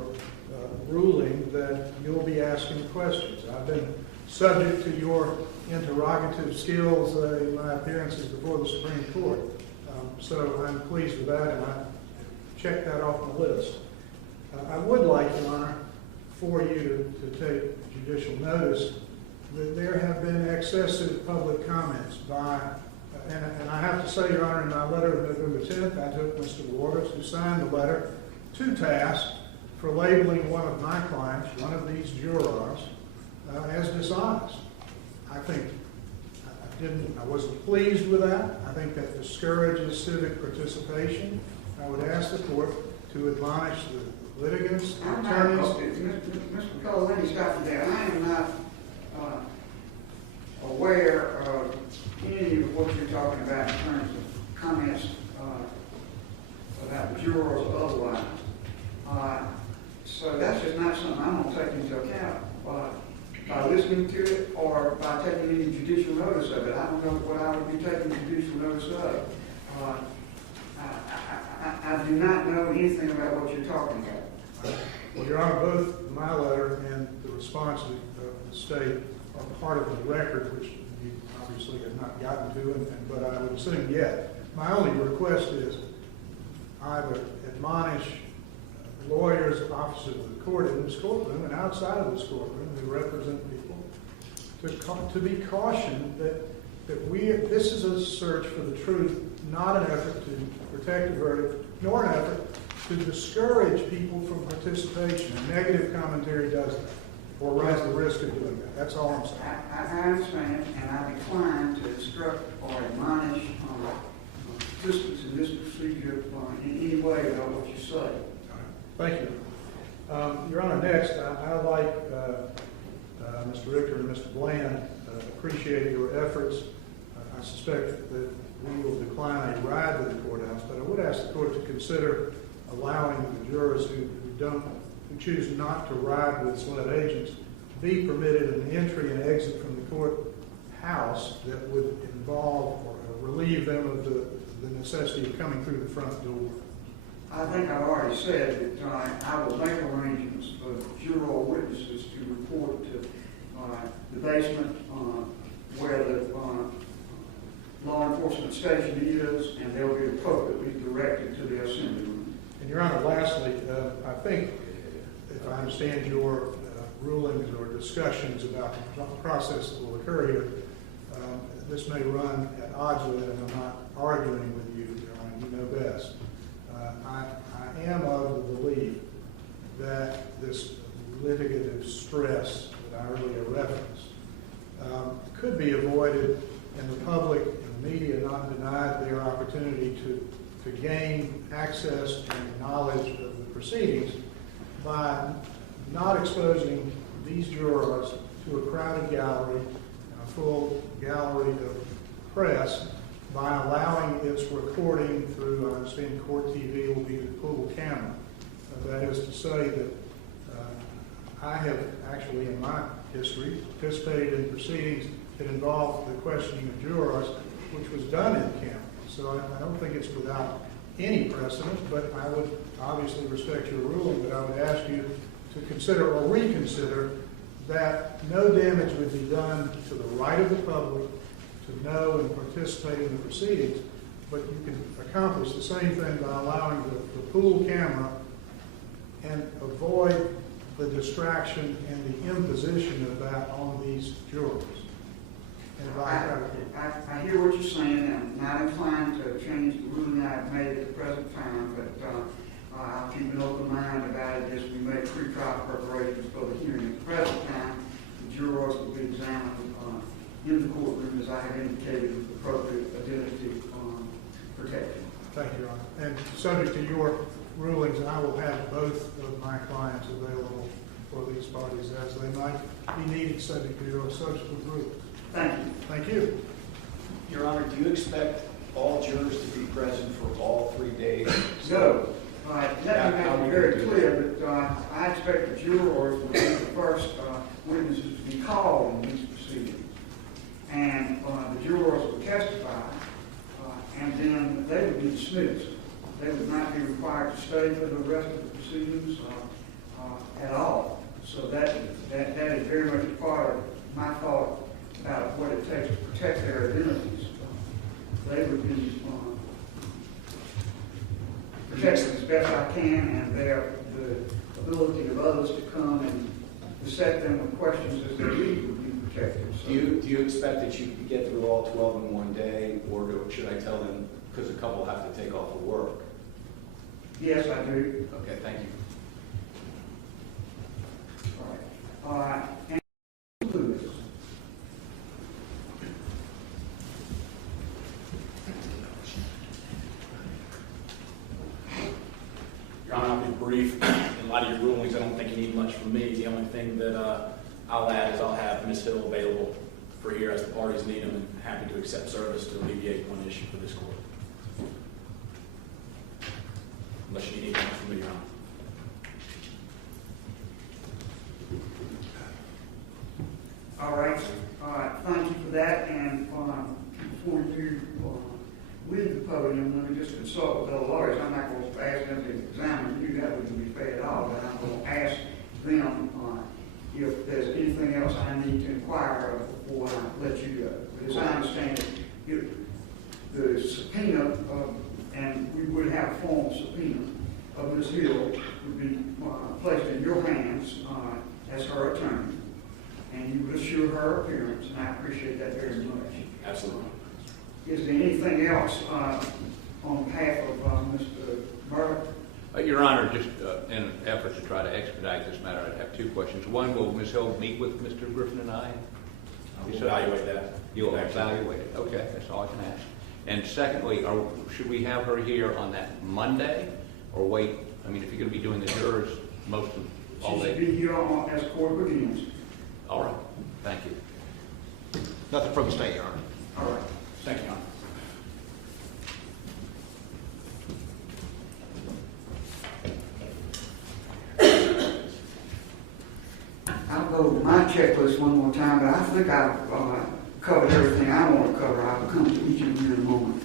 ruling that you'll be asking questions. I've been subject to your interrogative skills in my appearances before the Supreme Court. So I'm pleased with that, and I check that off the list. I would like, Your Honor, for you to take judicial notice that there have been excessive public comments by, and I have to say, Your Honor, in my letter of November 10th, I took Mr. Waters, who signed the letter, to task for labeling one of my clients, one of these jurors, as dishonest. I think I wasn't pleased with that. I think that discourages civic participation. I would ask the court to admonish the litigants, the attorneys. Mr. McCullough, let me stop you there. I am not aware of any of what you're talking about in terms of comments about jurors or otherwise. So that's just not something I'm going to take into account by listening to it or by taking any judicial notice of it. I don't know what I would be taking judicial notice of. I do not know anything about what you're talking about. Well, Your Honor, both my letter and the response of the state are part of the record, which you obviously have not gotten to, but I would assume yet. My only request is either admonish lawyers, officers of the court in this courtroom and outside of this courtroom who represent people to be cautioned that this is a search for the truth, not an effort to protect a verdict, nor an effort to discourage people from participation. And negative commentary does that, or runs the risk of doing that. That's all I'm saying. I understand, and I decline to instruct or admonish participants in this procedure in any way about what you say. Thank you. Your Honor, next, I like Mr. Richter and Mr. Bland, appreciate your efforts. I suspect that we will decline a ride to the courthouse, but I would ask the court to consider allowing the jurors who choose not to ride with SLED agents to be permitted an entry and exit from the courthouse that would involve or relieve them of the necessity of coming through the front door. I think I've already said that I will make arrangements for juror witnesses to report to the basement where the law enforcement station is, and they'll be appropriately directed to the assembly room. And Your Honor, lastly, I think, if I understand your rulings or discussions about the process that will occur here, this may run at odds with it, and I'm not arguing with you, Your Honor, you know best. I am of the belief that this litigative stress that I earlier referenced could be avoided, and the public and the media not denied their opportunity to gain access and knowledge of the proceedings by not exposing these jurors to a crowded gallery and a full gallery of press by allowing its recording through, I understand, court TV will be the pool camera. That is to say that I have actually, in my history, participated in proceedings that involved the questioning of jurors, which was done in camera. So I don't think it's without any precedent, but I would obviously respect your ruling, but I would ask you to consider or reconsider that no damage would be done to the right of the public to know and participate in the proceedings, but you can accomplish the same thing by allowing the pool camera and avoid the distraction and the imposition of that on these jurors. And if I hear what you're saying, and I'm not inclined to change the ruling I've made at the present time, but I'll keep an open mind about it as we make pre-trial preparations for the hearing. At the present time, the jurors will be examined in the courtroom, as I have indicated, with appropriate identity protection. Thank you, Your Honor. And subject to your rulings, I will have both of my clients available for these parties as they might be needed, subject to your subsequent rulings. Thank you. Thank you. Your Honor, do you expect all jurors to be present for all 3 days? So, let me make it very clear that I expect the jurors will be the first witnesses to be called in these proceedings. And the jurors will testify, and then they would be dismissed. They would not be required to stay for the rest of the proceedings at all. So that is very much a part of my thought about what it takes to protect their identities. They would be protected as best I can, and the ability of others to come and beset them with questions as they leave would be protected. So, Do you expect that you could get through all 12 in one day, or should I tell them, because a couple have to take off of work? yes, I do. Okay, thank you. All right. And Lewis. Your Honor, I'll be brief. In light of your rulings, I don't think you need much from me. The only thing that I'll add is I'll have Ms. Hill available for here as the parties need them, and happy to accept service to alleviate one issue for this court. Unless you need anything from me, Your Honor. All right. Thank you for that. And before you leave the podium, let me just consult with other lawyers. I'm not going to ask them to examine you. That wouldn't be fair at all. But I'm going to ask them if there's anything else I need to inquire of before I let you go. But as I understand it, the subpoena, and we would have a formal subpoena of Ms. Hill would be placed in your hands as her attorney, and you would assure her appearance, and I appreciate that very much. Absolutely. Is there anything else on behalf of Mr. Murdaugh? Your Honor, just in an effort to try to expedite this matter, I'd have two questions. One, will Ms. Hill meet with Mr. Griffin and I? We'll evaluate that. You'll evaluate it. Okay, that's all I can ask. And secondly, should we have her here on that Monday, or wait? I mean, if you're going to be doing the jurors most of all She should day. be here as court begins. All right. Thank you. Nothing from the state, Your Honor. All right. Thank you, Your Honor. I'll go with my checklist one more time, but I think I've covered everything I want to cover. I'll come to each of you in a moment.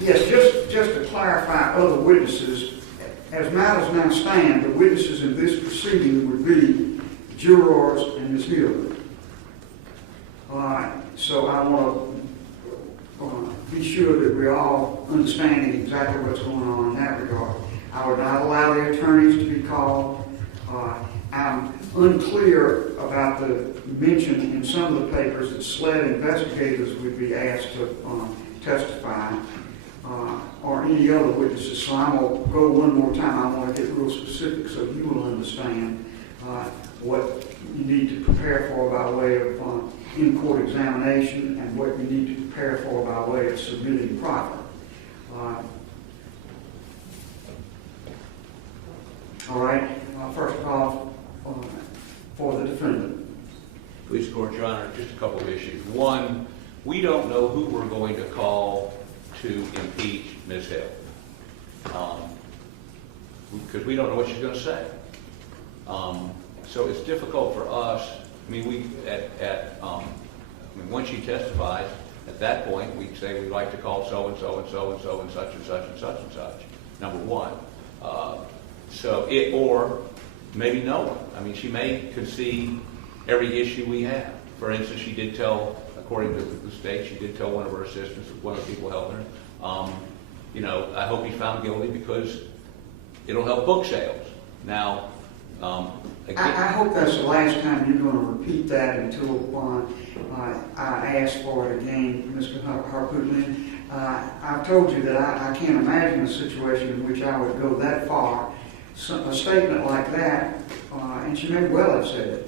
Yes, just to clarify other witnesses, as matters now stand, the witnesses in this proceeding would be jurors and Ms. Hill. So I want to be sure that we're all understanding exactly what's going on in that regard. I would not allow the attorneys to be called. I'm unclear about the mention in some of the papers that SLED investigators would be asked to testify, or any other witnesses. So I'm going to go one more time. I want to get real specific so you will understand what you need to prepare for by way of in-court examination and what you need to prepare for by way of submitting proffer. All right. First of all, for the defendant. Police Court, Your Honor, just a couple of issues. One, we don't know who we're going to call to impeach Ms. Hill, because we don't know what she's going to say. So it's difficult for us. I mean, once she testifies, at that point we say we'd like to call so and so and so and so and such and such and such and such. Number one. Or maybe no one. I mean, she may concede every issue we have. For instance, she did tell, according to the state, she did tell one of her assistants, one of the people helping her, I hope he's found guilty because it'll help book sales. Now, I hope that's the last time you're going to repeat that until I ask for it again, Mr. Harpootlian. I've told you that I can't imagine a situation in which I would go that far. A statement like that, and she may well have said it,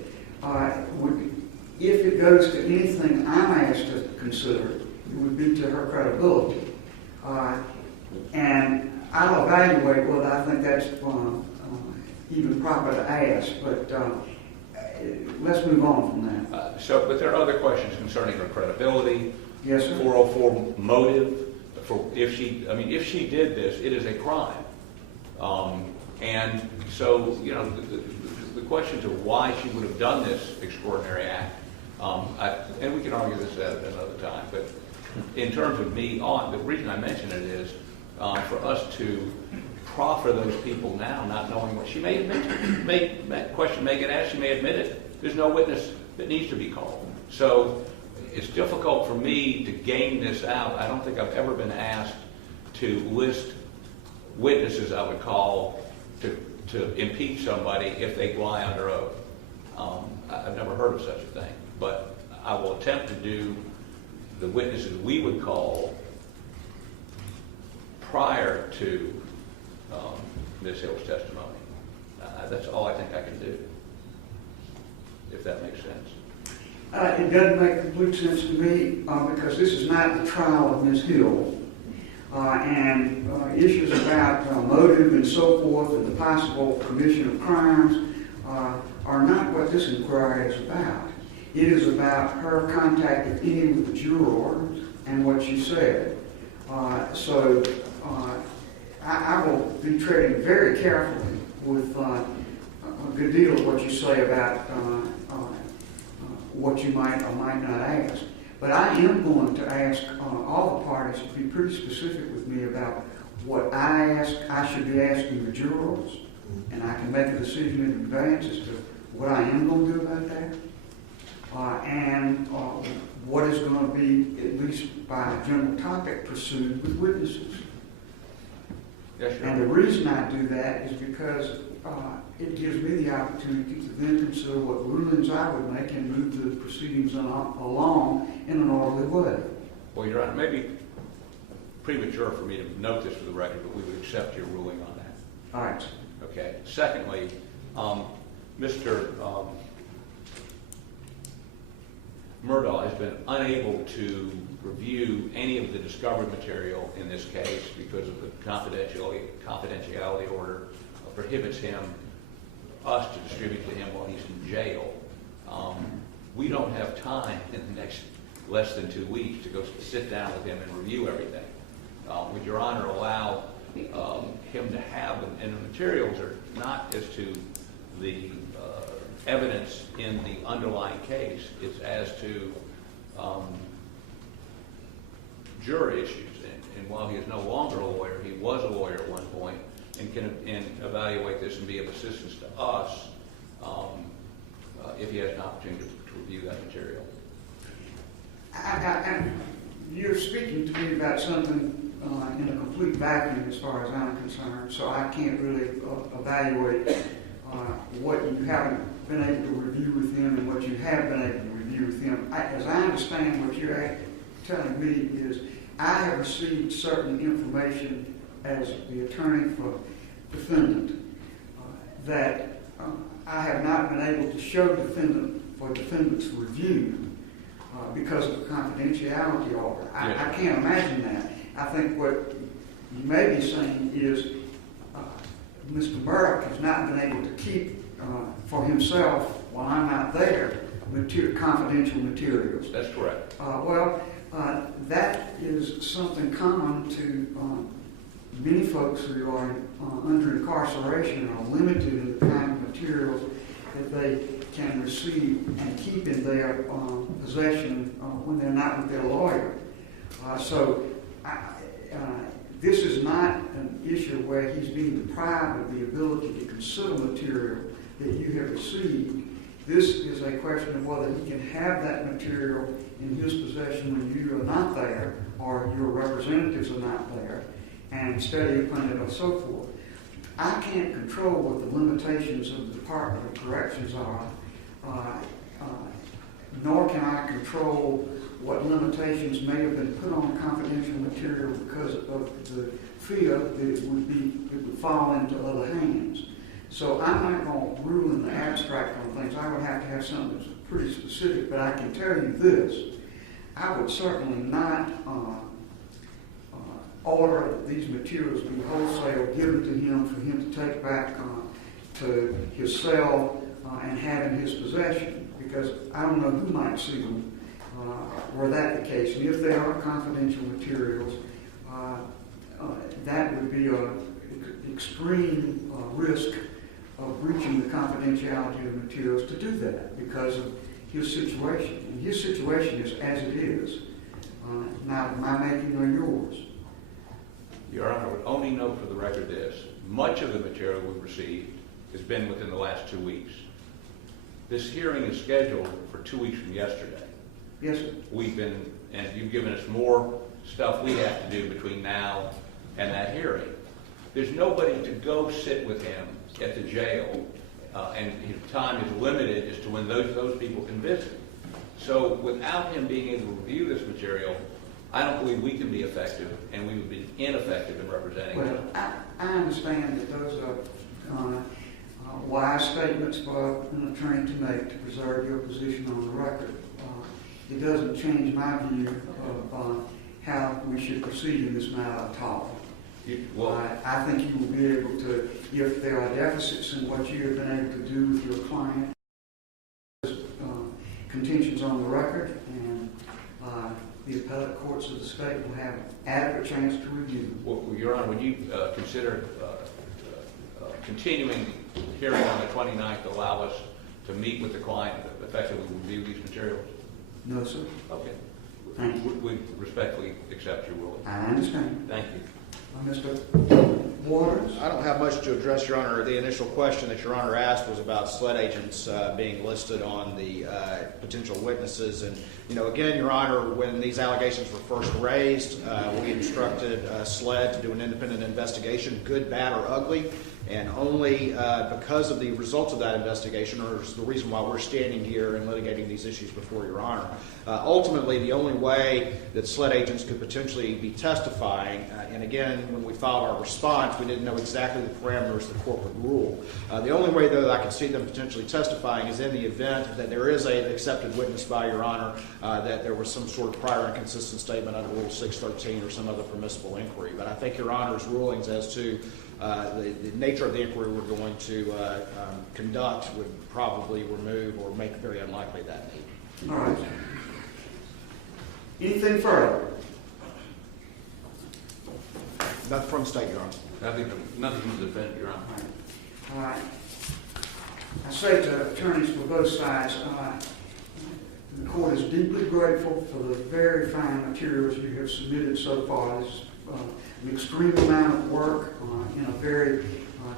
if it goes to anything I'm asked to consider, it would be to her credibility. And I'll evaluate whether I think that's even proper to ask, but let's move on from that. But there are other questions concerning her credibility. Yes, sir. 404 motive. If she did this, it is a crime. And so, the questions of why she would have done this extraordinary act, and we can argue this at another time, but in terms of me the reason I mention it is for us to proffer those people now, not knowing what she may admit. Question may get asked, she may admit it. There's no witness that needs to be called. So it's difficult for me to game this out. I don't think I've ever been asked to list witnesses I would call to impeach somebody if they lie under oath. I've never heard of such a thing, but I will attempt to do the witnesses we would call prior to Ms. Hill's testimony. That's all I think I can do, if that makes sense. It doesn't make complete sense to me because this is not the trial of Ms. Hill. And issues about motive and so forth and the possible commission of crimes are not what this inquiry is about. It is about her contact, if any, with the jurors and what she said. So I will be treading very carefully with a good deal of what you say about what you might or might not ask. But I am going to ask all the parties to be pretty specific with me about what I should be asking the jurors, and I can make a decision in advance as to what I am going to do about that. And what is going to be, at least by a general topic, pursued with witnesses. Yes, Your And the Honor. reason I do that is because it gives me the opportunity to then consider what rulings I would make and move the proceedings along in an orderly way. Well, Your Honor, it may be premature for me to note this for the record, but we would accept your ruling on that. All right. Okay. Secondly, Mr. Murdaugh has been unable to review any of the discovered material in this case because of the confidentiality order prohibits us to distribute to him while he's in jail. We don't have time in the next less than 2 weeks to go sit down with him and review everything. Would Your Honor allow him to have them? And the materials are not as to the evidence in the underlying case. It's as to jury issues. And while he is no longer a lawyer, he was a lawyer at one point and can evaluate this and be of assistance to us if he has an opportunity to review that material. You're speaking to me about something in a complete vacuum as far as I'm concerned, so I can't really evaluate what you haven't been able to review with him and what you have been able to review with him. As I understand what you're telling me is I have received certain information as the attorney for defendant that I have not been able to show defendant for defendant's review because of the confidentiality order. I can't imagine that. I think what you may be saying is Mr. Murdaugh has not been able to keep for himself while I'm not there confidential materials. That's correct. That is something common to many folks who are under incarceration and are limited in the kind of materials that they can receive and keep in their possession when they're not with their lawyer. This is not an issue where he's being deprived of the ability to consider material that you have received. This is a question of whether he can have that material in his possession when you are not there or your representatives are not there and study upon it and so forth. I can't control what the limitations of the Department of Corrections are, nor can I control what limitations may have been put on confidential material because of the fear that it would fall into other hands. So I'm not going to rule in the abstract on things. I would have to have something that's pretty specific, but I can tell you this. I would certainly not order that these materials be wholesale given to him for him to take back to his cell and have in his possession, because I don't know who might see them were that the case. And if they are confidential materials, that would be an extreme risk of breaching the confidentiality of the materials to do that because of his situation. And his situation is as it is, not my making or yours. Your Honor, I would only note for the record this. Much of the material we've received has been within the last 2 weeks. This hearing is scheduled for 2 weeks from yesterday. Yes, sir. And you've given us more stuff we have to do between now and that hearing. There's nobody to go sit with him at the jail, and his time is limited as to when those people can visit. So without him being able to review this material, I don't believe we can be effective, and we would be ineffective in representing him. Well, I understand that those are wise statements for an attorney to make to preserve your position on the record. It doesn't change my view of how we should proceed in this matter at all. I think you will be able to, if there are deficits in what you have been able to do with your client, contentions on the record, and the appellate courts of the state will have an adequate chance to review. Well, Your Honor, would you consider continuing hearing on the 29th to allow us to meet with the client and effectively review these materials? No, sir. Okay. Thank you. We respectfully accept your ruling. I understand. Thank you. Mr. Waters? I don't have much to address, Your Honor. The initial question that Your Honor asked was about SLED agents being listed on the potential witnesses. And, again, Your Honor, when these allegations were first raised, we instructed SLED to do an independent investigation, good, bad, or ugly. And only because of the results of that investigation, or is the reason why we're standing here and litigating these issues before Your Honor. Ultimately, the only way that SLED agents could potentially be testifying, and again, when we filed our response, we didn't know exactly the parameters of the corporate rule. The only way, though, that I could see them potentially testifying is in the event that there is an accepted witness by Your Honor, that there was some sort of prior inconsistent statement under Rule 613 or some other permissible inquiry. But I think Your Honor's rulings as to the nature of the inquiry we're going to conduct would probably remove or make it very unlikely that need. All right. Anything further? Nothing from the state, Your Honor. Nothing to defend, Your Honor. All right. I say to attorneys for both sides, the court is deeply grateful for the very fine materials you have submitted so far. This is an extreme amount of work in a very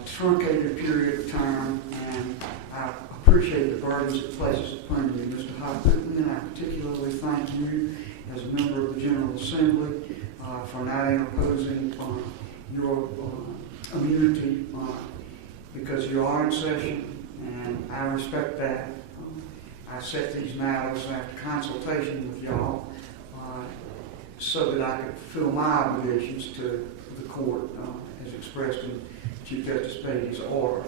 truncated period of time, and I appreciate the burdens it places upon you, Mr. Hopkins, and I particularly thank you as a member of the General Assembly for not interposing your immunity because you are in session, and I respect that. I set these matters after consultation with y'all so that I could fulfill my obligations to the court as expressed in Chief Justice Beatty's order.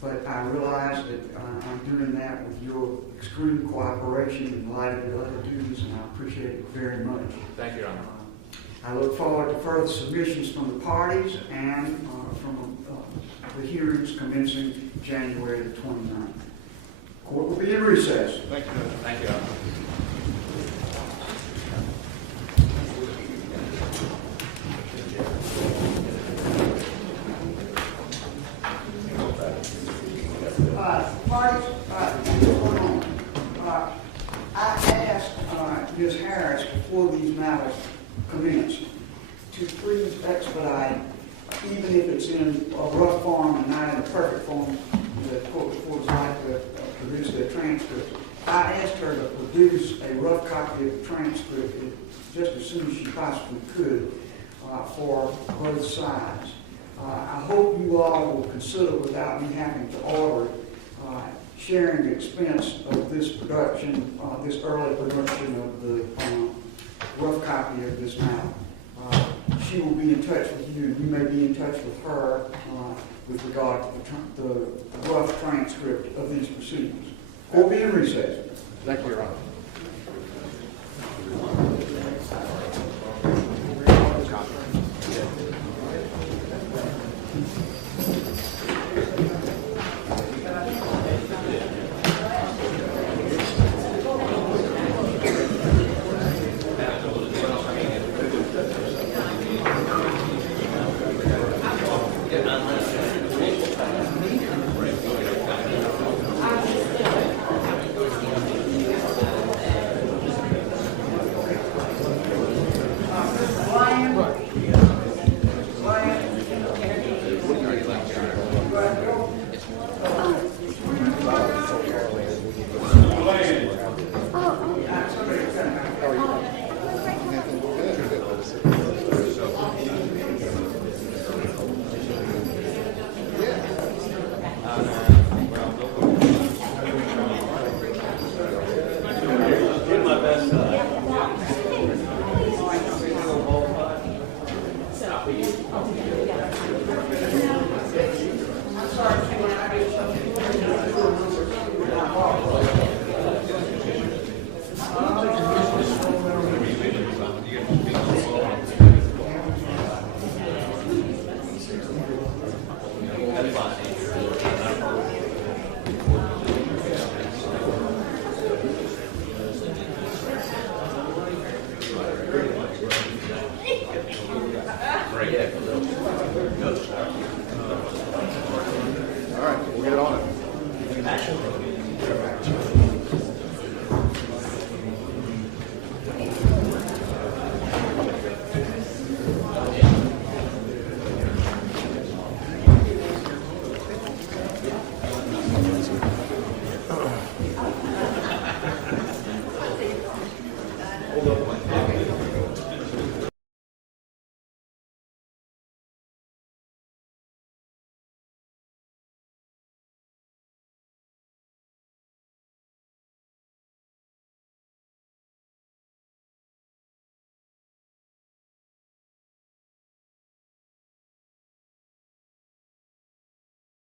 But I realize that I'm doing that with your extreme cooperation in light of the other duties, and I appreciate it very much. Thank you, Your Honor. I look forward to further submissions from the parties and from the hearings commencing January the 29th. Court will be in recess. Thank you. Thank you, Your Honor. Parties, I asked Ms. Harris before these matters commenced to please expedite, even if it's in a rough form and not in a perfect form, the court would like to produce their transcript. I asked her to produce a rough copy of the transcript just as soon as she possibly could for both sides. I hope you all will consider, without me having to order, sharing the expense of this production, this early production of the rough copy of this map. She will be in touch with you, and you may be in touch with her with regard to the rough transcript of these proceedings. We'll be in recess. Thank you, Your Honor. Look,